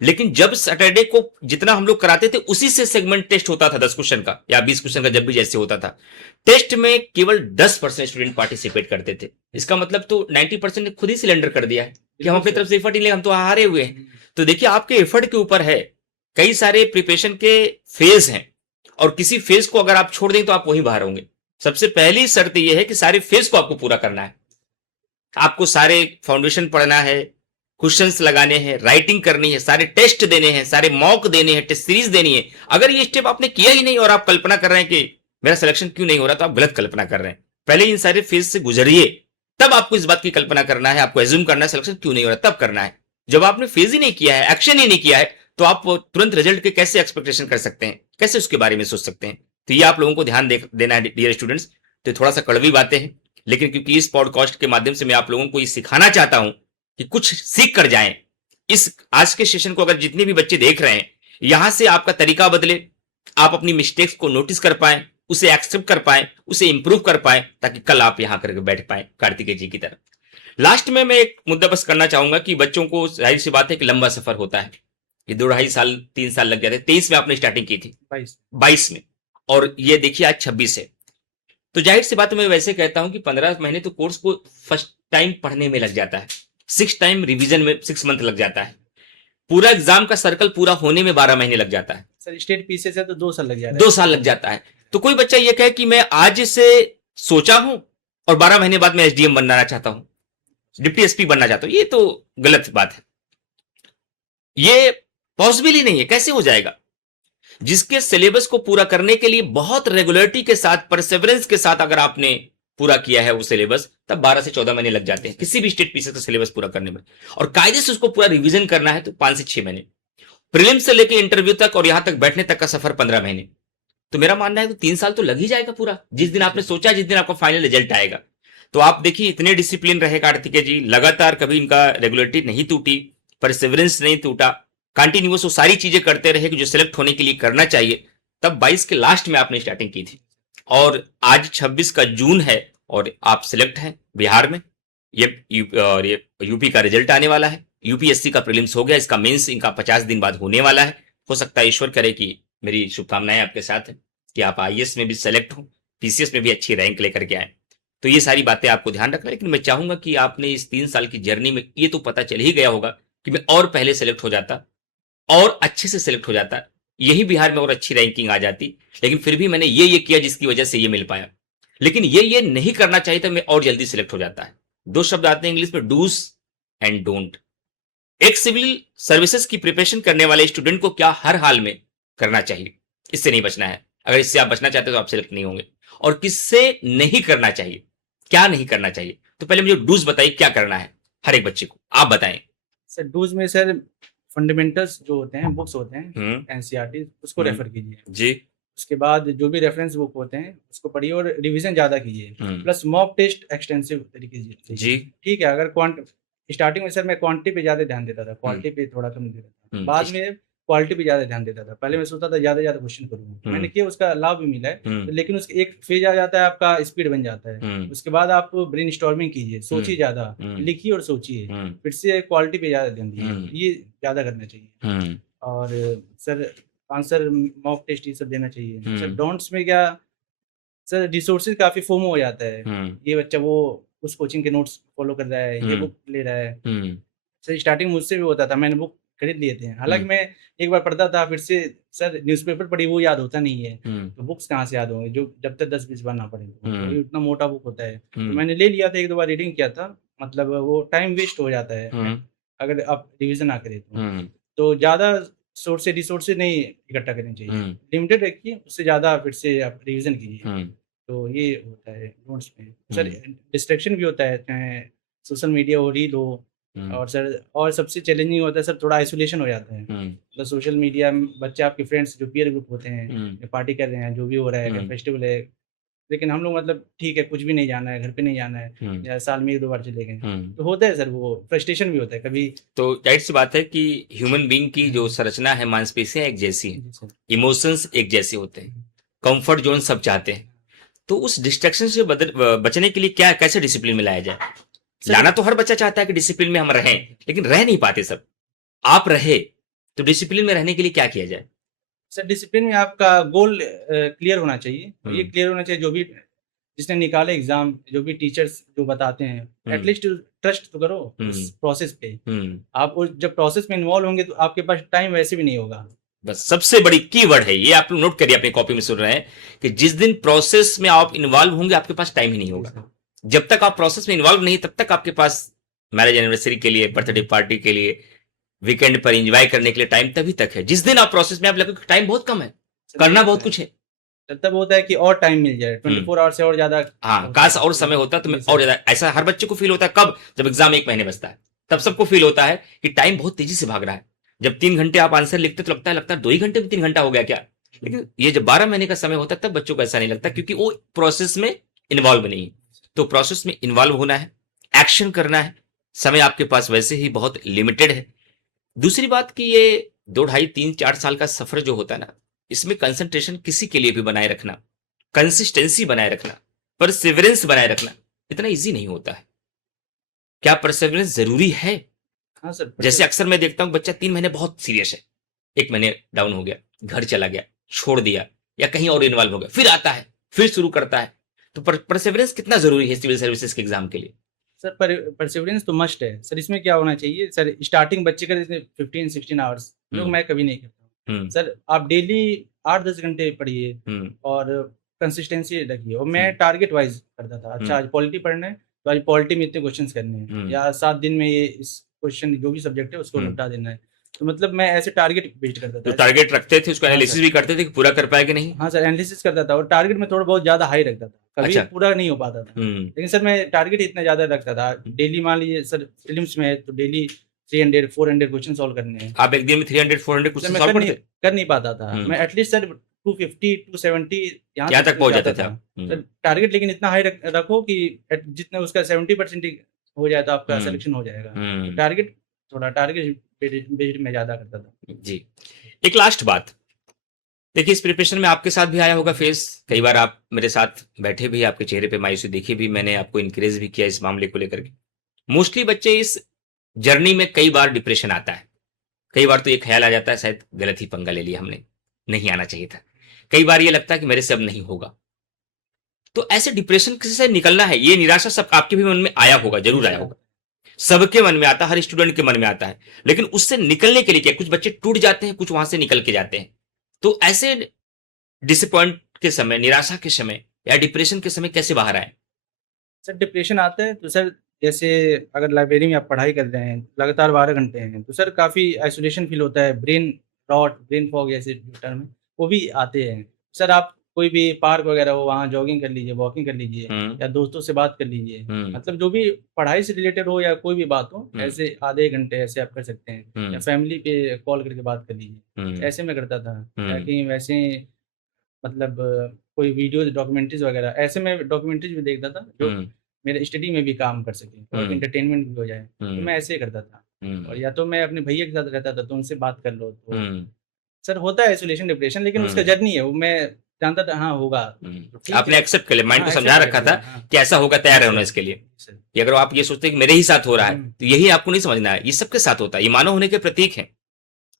लेकिन जब सैटरडे को जितना हम लोग कराते थे उसी से सेगमेंट टेस्ट होता था 10 क्वेश्चन का या 20 क्वेश्चन का, जब भी जैसे होता था। टेस्ट में केवल 10% स्टूडेंट पार्टिसिपेट करते थे। इसका मतलब तो 90% ने खुद ही सिलेंडर कर दिया है कि हम अपनी तरफ से एफर्ट ही ले, हम तो हारे हुए हैं। तो देखिए आपके एफर्ट के ऊपर है, कई सारे प्रिपरेशन के फेज हैं और किसी फेज को अगर आप छोड़ दें तो आप वहीं बाहर होंगे। सबसे पहली शर्त यह है कि सारे फेज को आपको पूरा करना है। आपको सारे फाउंडेशन पढ़ना है, क्वेश्चंस लगाने हैं, राइटिंग करनी है, सारे टेस्ट देने हैं, सारे मॉक देने हैं, टेस्ट सीरीज देनी है। अगर ये स्टेप आपने किया ही नहीं और आप कल्पना कर रहे हैं कि मेरा सिलेक्शन क्यों नहीं हो रहा, तो आप गलत कल्पना कर रहे हैं। पहले इन सारे फेज से गुजरिए, तब आपको इस बात की कल्पना करना है, आपको एज्यूम करना है सिलेक्शन क्यों नहीं हो रहा, तब करना है। जब आपने फेज ही नहीं किया है, एक्शन ही नहीं किया है, तो आप तुरंत रिजल्ट के कैसे एक्सपेक्टेशन कर सकते हैं, कैसे उसके बारे में सोच सकते हैं। तो ये आप लोगों को ध्यान देना है डियर स्टूडेंट्स। तो थोड़ा सा कड़वी बातें हैं, लेकिन क्योंकि इस पॉडकास्ट के माध्यम से मैं आप लोगों को ये सिखाना चाहता हूं कि कुछ सीख कर जाएं। इस आज के सेशन को अगर जितने भी बच्चे देख रहे हैं, यहां से आपका तरीका बदले, आप अपनी मिस्टेक्स को नोटिस कर पाए, उसे एक्सेप्ट कर पाए, उसे इंप्रूव कर पाए, ताकि कल आप यहां करके बैठ पाए कार्तिकेय जी की तरह। लास्ट में मैं एक मुद्दा बस करना चाहूंगा कि बच्चों को जाहिर सी बात है कि लंबा सफर होता है, ये 2-2.5 साल 3 साल लग जाते हैं। 23 में आपने स्टार्टिंग की थी, 22 में, और ये देखिए आज 26 है। तो जाहिर सी बात मैं वैसे कहता हूं कि 15 महीने तो कोर्स को फर्स्ट टाइम पढ़ने में लग जाता है, 6 टाइम रिवीजन में 6 मंथ लग जाता है, पूरा एग्जाम का सर्कल पूरा होने में 12 महीने लग जाता है। सर स्टेट पीसीएस है तो 2 साल लग जाता है। 2 साल लग जाता है। तो कोई बच्चा ये कहे कि मैं आज से सोचा हूं और 12 महीने बाद मैं एसडीएम बनना चाहता हूं, डिप्टी एसपी बनना चाहता हूं, ये तो गलत बात है। ये पॉसिबल ही नहीं है, कैसे हो जाएगा? जिसके सिलेबस को पूरा करने के लिए बहुत रेगुलरिटी के साथ, परसेवरेंस के साथ अगर आपने पूरा किया है वो सिलेबस, तब 12 से 14 महीने लग जाते हैं किसी भी स्टेट पीसीएस का सिलेबस पूरा करने में। और कायदे से उसको पूरा रिवीजन करना है तो 5 से 6 महीने, प्रीलिम्स से लेकर इंटरव्यू तक और यहां तक बैठने तक का सफर 15 महीने। तो मेरा मानना है तो 3 साल तो लग ही जाएगा पूरा, जिस दिन आपने सोचा, जिस दिन आपका फाइनल रिजल्ट आएगा। तो आप देखिए इतने डिसिप्लिन रहे कार्तिकेय जी, लगातार कभी इनका रेगुलरिटी नहीं टूटी, परसेवरेंस नहीं टूटा, कंटिन्यूअस वो सारी चीजें करते रहे कि जो सिलेक्ट होने के लिए करना चाहिए। तब 22 के लास्ट में आपने स्टार्टिंग की थी और आज 26 का जून है और आप सिलेक्ट हैं बिहार में। ये यूपी का रिजल्ट आने वाला है, यूपीएससी का प्रीलिम्स हो गया, इसका मेंस इनका 50 दिन बाद होने वाला है। हो सकता है, ईश्वर करे कि मेरी शुभकामनाएं आपके साथ है कि आप आईएएस में भी सेलेक्ट हो, पीसीएस में भी अच्छी रैंक लेकर के आए। तो ये सारी बातें आपको ध्यान रखना। लेकिन मैं चाहूंगा कि आपने इस 3 साल की जर्नी में ये तो पता चल ही गया होगा कि मैं और पहले सेलेक्ट हो जाता और अच्छे से सेलेक्ट हो जाता, यही बिहार में और अच्छी रैंकिंग आ जाती। लेकिन फिर भी मैंने ये किया जिसकी वजह से ये मिल पाया। लेकिन ये नहीं करना चाहिए था, मैं और जल्दी सिलेक्ट हो जाता है। 2 शब्द आते हैं इंग्लिश में, डूज एंड डोंट। एक सिविल सर्विसेज की प्रिपरेशन करने वाले स्टूडेंट को क्या हर हाल में करना चाहिए, इससे नहीं बचना है। अगर इससे आप बचना चाहते हो तो आप सिलेक्ट नहीं होंगे। और किससे नहीं करना चाहिए, क्या नहीं करना चाहिए, तो पहले मुझे डूज बताइए, क्या करना है हर एक बच्चे को, आप बताएं। सर डूज में सर फंडामेंटल्स जो होते हैं, बुक्स होते हैं एनसीईआरटी, उसको रेफर कीजिए जी। उसके बाद जो भी रेफरेंस बुक होते हैं उसको पढ़िए और रिवीजन ज्यादा कीजिए, प्लस मॉक टेस्ट एक्सटेंसिव तरीके से जी। ठीक है, अगर स्टार्टिंग में सर मैं क्वांटिटी पे ज्यादा ध्यान देता था, क्वालिटी पे थोड़ा कम देता था, बाद में क्वालिटी पे ज्यादा ध्यान देता था। पहले मैं सोचता था ज्यादा क्वेश्चन करूंगा, मैंने किया, उसका लाभ भी मिला है। लेकिन उसके एक फेज आ जाता है, आपका स्पीड बन जाता है। उसके बाद आप ब्रेन स्टॉर्मिंग कीजिए, सोचिए ज्यादा, लिखिए और सोचिए, फिर से क्वालिटी पे ज्यादा ध्यान दीजिए, ये ज्यादा करना चाहिए। और सर आंसर मॉक टेस्ट ये सब देना चाहिए। सर डोंट्स में क्या, सर रिसोर्सेज काफी फोमो हो जाता है, ये बच्चा वो उस कोचिंग के नोट्स फॉलो कर रहा है, ये बुक ले रहा है। सर स्टार्टिंग मुझसे भी होता था, मैंने बुक खरीद लिए थे, हालांकि मैं एक बार पढ़ता था, फिर से सर न्यूज़पेपर पढ़ी वो याद होता नहीं है, तो बुक्स कहाँ से याद होंगे जो जब तक 10-20 बार ना पढ़े, तो उतना मोटा बुक होता है। तो मैंने ले लिया था, 1-2 बार रीडिंग किया था, मतलब वो टाइम वेस्ट हो जाता है अगर आप रिविजन ना करें तो ज्यादा सोर्स से रिसोर्सेज नहीं इकट्ठा करनी चाहिए, लिमिटेड रखिए, उससे ज्यादा फिर से आप रिविजन कीजिए। तो ये होता है नोट्स में। सर डिस्ट्रैक्शन भी होता है, चाहे सोशल मीडिया हो, रील हो, और सर और सबसे चैलेंजिंग होता है सर, थोड़ा आइसोलेशन हो जाता है। मतलब सोशल मीडिया में बच्चे, आपके फ्रेंड्स जो पीयर ग्रुप होते हैं, पार्टी कर रहे हैं, जो भी हो रहा है, फेस्टिवल है, लेकिन हम लोग मतलब ठीक है, कुछ भी नहीं जाना है, घर पे नहीं जाना है, या साल में 1-2 बार चले गए, तो होता है सर, वो फ्रस्ट्रेशन भी होता है कभी। तो जाहिर सी बात है कि ह्यूमन बीइंग की जो संरचना है, मांसपेशियां एक जैसी है, इमोशंस एक जैसे होते हैं, कंफर्ट जोन सब चाहते हैं। तो उस डिस्ट्रैक्शन से बचने के लिए क्या, कैसे डिसिप्लिन में लाया जाए? लाना तो हर बच्चा चाहता है कि डिसिप्लिन में हम रहें, लेकिन रह नहीं पाते सब। आप रहे, तो डिसिप्लिन में रहने के लिए क्या किया जाए? सर डिसिप्लिन में आपका गोल क्लियर होना चाहिए। ये क्लियर होना चाहिए, जो भी जिसने निकाले एग्जाम, जो भी टीचर्स जो बताते हैं, एटलीस्ट ट्रस्ट तो करो उस प्रोसेस पे। आप जब प्रोसेस में इन्वॉल्व होंगे तो आपके पास टाइम वैसे भी नहीं होगा। बस सबसे बड़ी कीवर्ड है ये, आप लोग नोट करिए, अपनी कॉपी में सुन रहे हैं कि जिस दिन प्रोसेस में आप इन्वॉल्व होंगे आपके पास टाइम ही नहीं होगा। जब तक आप प्रोसेस में इन्वॉल्व नहीं तब तक आपके पास मैरिज एनिवर्सरी के लिए, बर्थडे पार्टी के लिए, वीकेंड पर एंजॉय करने के लिए टाइम तभी तक है। जिस दिन आप प्रोसेस में आप लगेगा टाइम बहुत कम है, करना बहुत कुछ है, तब होता है कि और टाइम मिल जाए 24 आवर से और ज्यादा। हाँ, काश और समय होता तो मैं और ज्यादा। ऐसा हर बच्चे को फील होता है कब? जब एग्जाम 1 महीने बचता है, तब सबको फील होता है कि टाइम बहुत तेजी से भाग रहा है। जब 3 घंटे आप आंसर लिखते तो लगता है 2 ही घंटे में 3 घंटा हो गया क्या? लेकिन ये जब 12 महीने का समय होता है तब बच्चों को ऐसा नहीं लगता, क्योंकि वो प्रोसेस में इन्वॉल्व नहीं है। तो प्रोसेस में इन्वॉल्व होना है, एक्शन करना है। समय आपके पास वैसे ही बहुत लिमिटेड है। दूसरी बात कि ये 2, 2.5, 3, 4 साल का सफर जो होता है ना, इसमें कंसंट्रेशन किसी के लिए भी बनाए रखना, कंसिस्टेंसी बनाए रखना, परसिवरेंस बनाए रखना इतना इजी नहीं होता है। क्या परसिवरेंस जरूरी है? हाँ सर। जैसे अक्सर मैं देखता हूं बच्चा 3 महीने बहुत सीरियस है, 1 महीने डाउन हो गया, घर चला गया, छोड़ दिया या कहीं और इन्वॉल्व हो गया, फिर आता है, फिर शुरू करता है। तो परसिवरेंस कितना जरूरी है सिविल सर्विसेज के एग्जाम के लिए? सर परसिवरेंस तो मस्ट है सर। इसमें क्या होना चाहिए सर, स्टार्टिंग बच्चे का 15-16 आवर्स जो मैं कभी नहीं करता हूँ सर। आप डेली 8-10 घंटे पढ़िए और कंसिस्टेंसी रखिए। और मैं टारगेट वाइज करता था। अच्छा आज पॉलिटी पढ़ना है तो आज पॉलिटी में इतने क्वेश्चन करने हैं, या 7 दिन में ये इस क्वेश्चन जो भी सब्जेक्ट है उसको निपटा देना है। तो मतलब मैं ऐसे टारगेट बेस्ड करता था। तो टारगेट रखते थे, उसको एनालिसिस भी करते थे कि पूरा कर पाएगा नहीं? हाँ सर, एनालिसिस करता था और टारगेट में थोड़ा बहुत ज्यादा हाई रखता था, कभी पूरा नहीं हो पाता था। लेकिन सर मैं टारगेट इतना ज्यादा रखता था। डेली मान लीजिए सर प्रीलिम्स में है तो डेली 300-400 क्वेश्चन सॉल्व करने हैं। आप एक दिन में 300-400 क्वेश्चन सॉल्व कर नहीं पाता था मैं। एटलीस्ट सर 250-270 यहाँ तक पहुंच जाता था। टारगेट लेकिन इतना हाई रखो कि जितना उसका 70% हो जाए तो आपका सिलेक्शन हो जाएगा। टारगेट थोड़ा टारगेट बेस्ड में ज्यादा करता था जी। एक लास्ट बात देखिए, इस प्रिपरेशन में आपके साथ भी आया होगा फेस, कई बार आप मेरे साथ बैठे भी, आपके चेहरे पे मायूसी देखी भी, मैंने आपको इंकरेज भी किया इस मामले को लेकर के। मोस्टली बच्चे इस जर्नी में कई बार डिप्रेशन आता है, कई बार तो ये ख्याल आ जाता है शायद गलत ही पंगा ले लिया हमने, नहीं आना चाहिए था। कई बार ये लगता है कि मेरे से अब नहीं होगा। तो ऐसे डिप्रेशन से निकलना है, ये निराशा सब आपके भी मन में आया होगा, जरूर आया होगा, सबके मन में आता है, हर स्टूडेंट के मन में आता है। लेकिन उससे निकलने के लिए क्या, कुछ बच्चे टूट जाते हैं, कुछ वहां से निकल के जाते हैं। तो ऐसे डिसअपॉइंट के समय, निराशा के समय या डिप्रेशन के समय कैसे बाहर आए? सर डिप्रेशन आता है तो सर जैसे अगर लाइब्रेरी में आप पढ़ाई कर रहे हैं लगातार 12 घंटे हैं तो सर काफ़ी आइसोलेशन फील होता है, ब्रेन रॉट, ब्रेन फॉग जैसे टर्म वो भी आते हैं। सर आप कोई भी पार्क वगैरह हो वहाँ जॉगिंग कर लीजिए, वॉकिंग कर लीजिए या दोस्तों से बात कर लीजिए। मतलब जो भी पढ़ाई से रिलेटेड हो या कोई भी बात हो, ऐसे आधे घंटे ऐसे आप कर सकते हैं। या फैमिली पे कॉल करके बात कर लीजिए, ऐसे में करता था। या कहीं वैसे मतलब कोई वीडियोज डॉक्यूमेंट्रीज वगैरह, ऐसे में डॉक्यूमेंट्रीज भी देखता था जो मेरे स्टडी में भी काम कर सके और इंटरटेनमेंट भी हो जाए। तो मैं ऐसे ही करता था। और या तो मैं अपने भैया के साथ रहता था तो उनसे बात कर लो। तो सर होता है आइसोलेशन डिप्रेशन, लेकिन उसका जर्नी है वो, मैं जानता था हाँ होगा। आपने एक्सेप्ट कर लिया, माइंड को समझा रखा था कि ऐसा होगा, तैयार रहना इसके लिए। कि अगर आप ये सोचते हैं कि मेरे ही साथ हो रहा है तो यही आपको नहीं समझना है, ये सबके साथ होता है, ये मानव होने के प्रतीक है।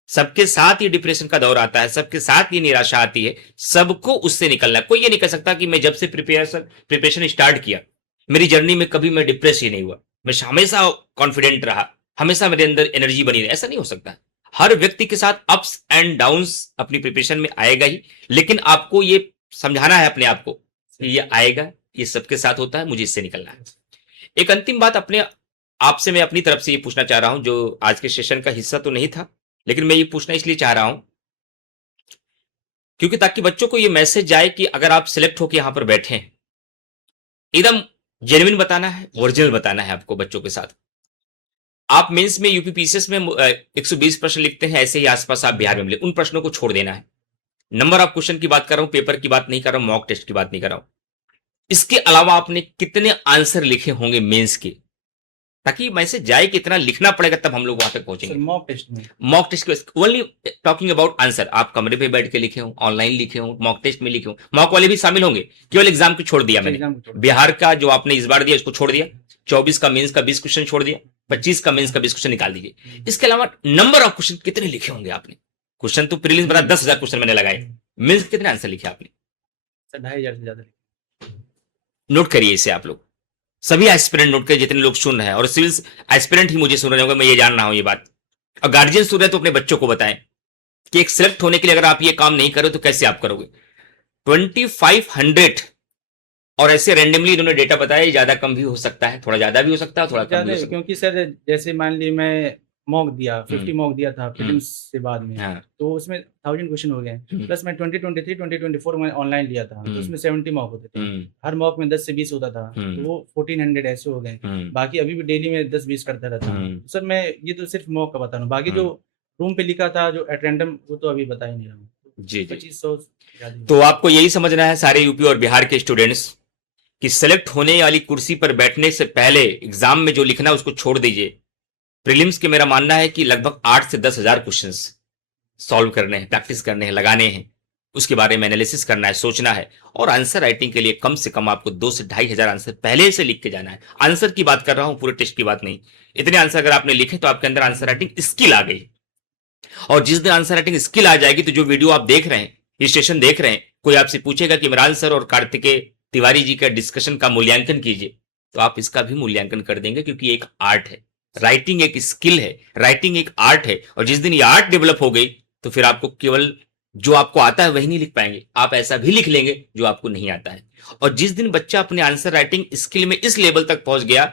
सबके साथ ये डिप्रेशन का दौर आता है, सबके साथ ये निराशा आती है, सबको उससे निकलना है। कोई ये नहीं कह सकता कि मैं जब से प्रिपरेशन स्टार्ट किया मेरी जर्नी में कभी मैं डिप्रेस ही नहीं हुआ, मैं हमेशा कॉन्फिडेंट रहा, हमेशा मेरे अंदर एनर्जी बनी रही। ऐसा नहीं हो सकता। हर व्यक्ति के साथ अप्स एंड डाउन्स अपनी प्रिपरेशन में आएगा ही, लेकिन आपको ये समझाना है अपने आप को कि ये आएगा, ये सबके साथ होता है, मुझे इससे निकलना है। एक अंतिम बात अपने आपसे मैं अपनी तरफ से ये पूछना चाह रहा हूं, जो आज के सेशन का हिस्सा तो नहीं था, लेकिन मैं ये पूछना इसलिए चाह रहा हूं क्योंकि ताकि बच्चों को ये मैसेज जाए कि अगर आप सिलेक्ट होकर यहां पर बैठे हैं, एकदम जेन्युइन बताना है, ओरिजिनल बताना है आपको बच्चों के साथ। आप मेंस में यूपीपीसीएस में 120 प्रश्न लिखते हैं, ऐसे ही आसपास आप बिहार में मिले, उन प्रश्नों को छोड़ देना है। नंबर ऑफ क्वेश्चन की बात कर रहा हूं, पेपर की बात नहीं कर रहा हूं, मॉक टेस्ट की बात नहीं कर रहा हूं। इसके अलावा आपने कितने आंसर लिखे होंगे मेंस के, ताकि मैसेज जाए कि इतना लिखना पड़ेगा तब हम लोग वहां तक पहुंचेंगे। मॉक टेस्ट में, मॉक टेस्ट के ओनली टॉकिंग अबाउट आंसर, आप कमरे पे बैठ के लिखे हो, ऑनलाइन लिखे हो, मॉक टेस्ट में लिखे हो, मॉक वाले भी शामिल होंगे, केवल एग्जाम को छोड़ दिया मैंने। बिहार का जो आपने इस बार दिया उसको छोड़ दिया, 24 का मेंस का 20 क्वेश्चन छोड़ दिया, 25 का मेंस का 20 क्वेश्चन निकाल दीजिए। इसके अलावा नंबर ऑफ क्वेश्चन कितने लिखे होंगे आपने? क्वेश्चन तो प्रीलिम्स बना 10,000 क्वेश्चन मैंने लगाए, मेंस कितने आंसर लिखे आपने? 2,500 से ज्यादा। नोट करिए इसे आप लोग, सभी एस्पिरेंट नोट करिए, जितने लोग सुन रहे हैं, और सिविल एस्पिरेंट ही मुझे सुन रहे होंगे, मैं ये जान रहा हूं ये बात। और गार्जियन सुन रहे हैं तो अपने बच्चों को बताएं कि एक सिलेक्ट होने के लिए अगर आप ये काम नहीं करो तो कैसे आप करोगे। 2500 और ऐसे रैंडमली इन्होंने डेटा बताया, ज्यादा कम भी हो सकता है, थोड़ा ज्यादा भी हो सकता है, थोड़ा कम भी हो सकता है। क्योंकि सर जैसे मान ली मैं मॉक दिया 50 मॉक दिया था प्रीलिम्स से बाद में, हाँ। तो उसमें 1000 क्वेश्चन हो गए, प्लस मैं 2023 2024 में ऑनलाइन लिया था, तो उसमें 70 मॉक होते थे, हर मॉक में 10 से 20 होता था, तो वो 1400 ऐसे हो गए। बाकी अभी भी डेली में 10-20 करता रहता हूँ सर। मैं ये तो सिर्फ मॉक का बता रहा हूँ, बाकी जो रूम पे लिखा था जो एट रैंडम, वो तो अभी बता ही नहीं रहा हूँ। जी 2500। तो आपको यही समझना है सारे यूपी और बिहार के स्टूडेंट्स कि सेलेक्ट होने वाली कुर्सी पर बैठने से पहले एग्जाम में जो लिखना है उसको छोड़ दीजिए। प्रीलिम्स के मेरा मानना है कि लगभग 8 से 10,000 क्वेश्चंस सॉल्व करने हैं, प्रैक्टिस करने हैं, लगाने हैं, उसके बारे में एनालिसिस करना है, सोचना है, और आंसर राइटिंग के लिए कम से कम आपको 2 से 2,500 आंसर पहले से लिख के जाना है। आंसर की बात कर रहा हूं, पूरे टेस्ट की बात नहीं। इतने आंसर अगर आपने लिखे तो आपके अंदर आंसर राइटिंग स्किल आ गई, और जिस दिन आंसर राइटिंग स्किल आ जाएगी तो जो वीडियो आप देख रहे हैं, ये सेशन देख रहे हैं, कोई आपसे पूछेगा कि इमरान सर और कार्तिकेय तिवारी जी का डिस्कशन का मूल्यांकन कीजिए, तो आप इसका भी मूल्यांकन कर देंगे, क्योंकि एक आर्ट है, राइटिंग एक स्किल है, राइटिंग एक आर्ट है। और जिस दिन ये आर्ट डेवलप हो गई तो फिर आपको केवल जो आपको आता है वही नहीं लिख पाएंगे, आप ऐसा भी लिख लेंगे जो आपको नहीं आता है। और जिस दिन बच्चा अपने आंसर राइटिंग स्किल में इस लेवल तक पहुंच गया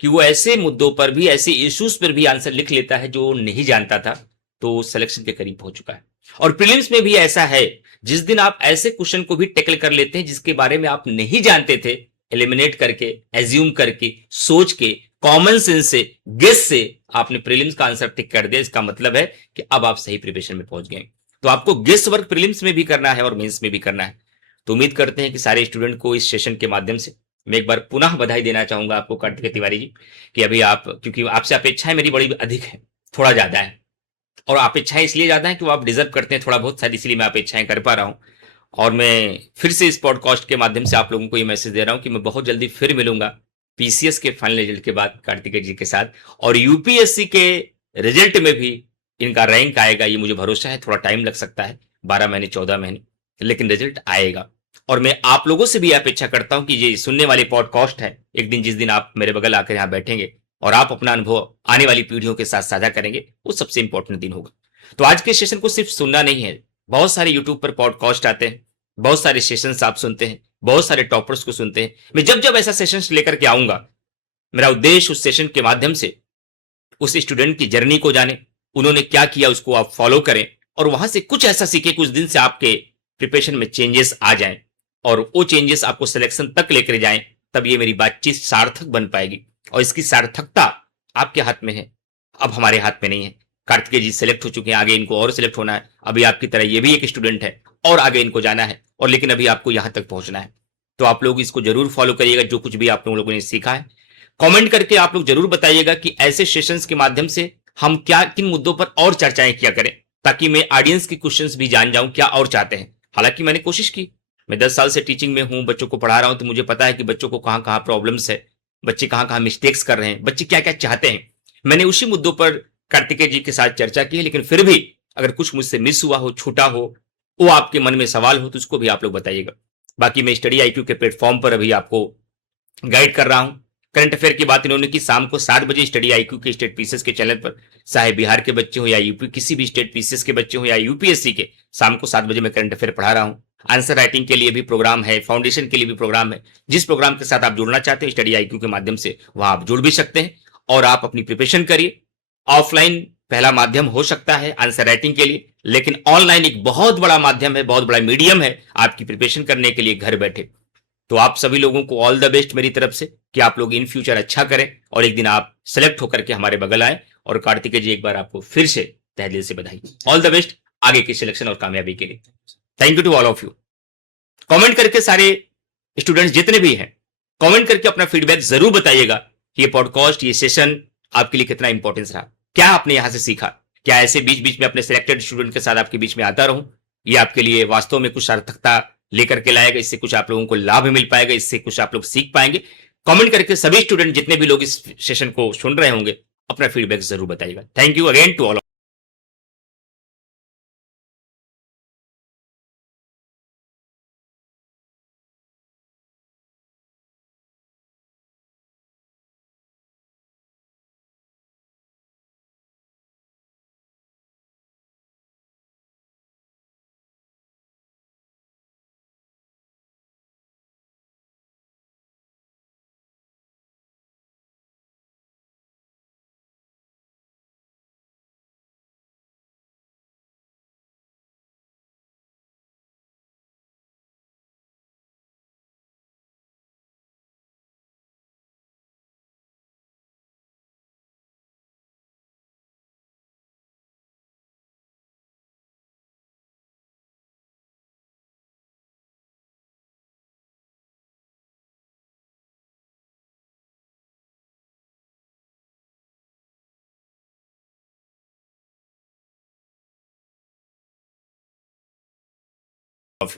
कि वो ऐसे मुद्दों पर भी, ऐसे इश्यूज पर भी आंसर लिख लेता है जो नहीं जानता था, तो सिलेक्शन के करीब पहुंच चुका है। और प्रीलिम्स में भी ऐसा है, जिस दिन आप ऐसे क्वेश्चन को भी टैकल कर लेते हैं जिसके बारे में आप नहीं जानते थे, एलिमिनेट करके, एज्यूम करके, सोच के, कॉमन सेंस से, गेस से आपने प्रीलिम्स का आंसर टिक कर दिया, इसका मतलब है कि अब आप सही प्रिपरेशन में पहुंच गए। तो आपको गेस वर्क प्रीलिम्स में भी करना है और मेंस में भी करना है। तो उम्मीद करते हैं कि सारे स्टूडेंट को इस सेशन के माध्यम से मैं एक बार पुनः बधाई देना चाहूंगा आपको कार्तिकेय तिवारी जी, कि अभी आप, क्योंकि आपसे अपेक्षाएं मेरी बड़ी अधिक है, थोड़ा ज्यादा है, और अपेक्षाएं इसलिए ज्यादा है कि वो आप डिजर्व करते हैं थोड़ा बहुत, शायद इसलिए मैं अपेक्षाएं कर पा रहा हूं। और मैं फिर से इस पॉडकास्ट के माध्यम से आप लोगों को ये मैसेज दे रहा हूं कि मैं बहुत जल्दी फिर मिलूंगा पीसीएस के फाइनल रिजल्ट के बाद कार्तिकेय जी के साथ, और यूपीएससी के रिजल्ट में भी इनका रैंक आएगा, ये मुझे भरोसा है। थोड़ा टाइम लग सकता है, 12 महीने 14 महीने, लेकिन रिजल्ट आएगा। और मैं आप लोगों से भी अपेक्षा करता हूं कि ये सुनने वाले पॉडकास्ट है, एक दिन जिस दिन आप मेरे बगल आकर यहाँ बैठेंगे और आप अपना अनुभव आने वाली पीढ़ियों के साथ साझा करेंगे, वो सबसे इंपॉर्टेंट दिन होगा। तो आज के सेशन को सिर्फ सुनना नहीं है, बहुत सारे यूट्यूब पर पॉडकास्ट आते हैं, बहुत सारे सेशंस आप सुनते हैं, बहुत सारे टॉपर्स को सुनते हैं। मैं जब जब ऐसा सेशंस लेकर के आऊंगा, मेरा उद्देश्य उस सेशन के माध्यम से उस स्टूडेंट की जर्नी को जाने, उन्होंने क्या किया उसको आप फॉलो करें, और वहां से कुछ ऐसा सीखे कुछ दिन से आपके प्रिपरेशन में चेंजेस आ जाएं, और वो चेंजेस आपको सिलेक्शन तक लेकर जाएं, तब ये मेरी बातचीत सार्थक बन पाएगी। और इसकी सार्थकता आपके हाथ में है, अब हमारे हाथ में नहीं है। कार्तिकेय जी सिलेक्ट हो चुके हैं, आगे इनको और सिलेक्ट होना है, अभी आपकी तरह ये भी एक स्टूडेंट है और आगे इनको जाना है, और लेकिन अभी आपको यहां तक पहुंचना है। तो आप लोग इसको जरूर फॉलो करिएगा, जो कुछ भी आप लोगों ने सीखा है। कमेंट करके आप लोग जरूर बताइएगा कि ऐसे सेशंस के माध्यम से हम क्या, किन मुद्दों पर और चर्चाएं किया करें, ताकि मैं ऑडियंस की क्वेश्चंस भी जान जाऊं क्या और चाहते हैं। हालांकि मैंने कोशिश की, मैं 10 साल से टीचिंग में हूं, बच्चों को पढ़ा रहा हूं, तो मुझे पता है कि बच्चों को कहां कहां प्रॉब्लम्स है, बच्चे कहां कहां मिस्टेक्स कर रहे हैं, बच्चे क्या क्या चाहते हैं। मैंने उसी मुद्दों पर कार्तिकेय जी के साथ चर्चा की है, लेकिन फिर भी अगर कुछ मुझसे मिस हुआ हो, छूटा हो, वो आपके मन में सवाल हो, तो उसको भी आप लोग बताइएगा। बाकी मैं स्टडी आईक्यू के प्लेटफॉर्म पर अभी आपको गाइड कर रहा हूं। करंट अफेयर की बात इन्होंने की, शाम को 7 बजे स्टडी आईक्यू के स्टेट पीसीएस के चैनल पर, चाहे बिहार के बच्चे हो या यूपी, किसी भी स्टेट पीसीएस के बच्चे हो या यूपीएससी के, शाम को 7 बजे मैं करंट अफेयर पढ़ा रहा हूं। आंसर राइटिंग के लिए भी प्रोग्राम है, फाउंडेशन के लिए भी प्रोग्राम है। जिस प्रोग्राम के साथ आप जुड़ना चाहते हैं स्टडी आईक्यू के माध्यम से, वहां आप जुड़ भी सकते हैं, और आप अपनी प्रिपरेशन करिए। ऑफलाइन पहला माध्यम हो सकता है आंसर राइटिंग के लिए, लेकिन ऑनलाइन एक बहुत बड़ा माध्यम है, बहुत बड़ा मीडियम है आपकी प्रिपरेशन करने के लिए घर बैठे। तो आप सभी लोगों को ऑल द बेस्ट मेरी तरफ से, कि आप लोग इन फ्यूचर अच्छा करें और एक दिन आप सेलेक्ट होकर के हमारे बगल आए। और कार्तिकेय जी, एक बार आपको फिर से तहे दिल से बधाई, ऑल द बेस्ट आगे की सिलेक्शन और कामयाबी के लिए। Thank you to all of you. Comment करके सारे स्टूडेंट्स जितने भी हैं, कमेंट करके अपना फीडबैक जरूर बताइएगा कि ये पॉडकास्ट, ये सेशन आपके लिए कितना इंपॉर्टेंस रहा, क्या आपने यहां से सीखा। क्या ऐसे बीच बीच में अपने सिलेक्टेड स्टूडेंट के साथ आपके बीच में आता रहूं, ये आपके लिए वास्तव में कुछ सार्थकता लेकर के लाएगा, इससे कुछ आप लोगों को लाभ मिल पाएगा, इससे कुछ आप लोग सीख पाएंगे। कमेंट करके सभी स्टूडेंट जितने भी लोग इस सेशन को सुन रहे होंगे अपना फीडबैक जरूर बताइएगा। Thank you again to all.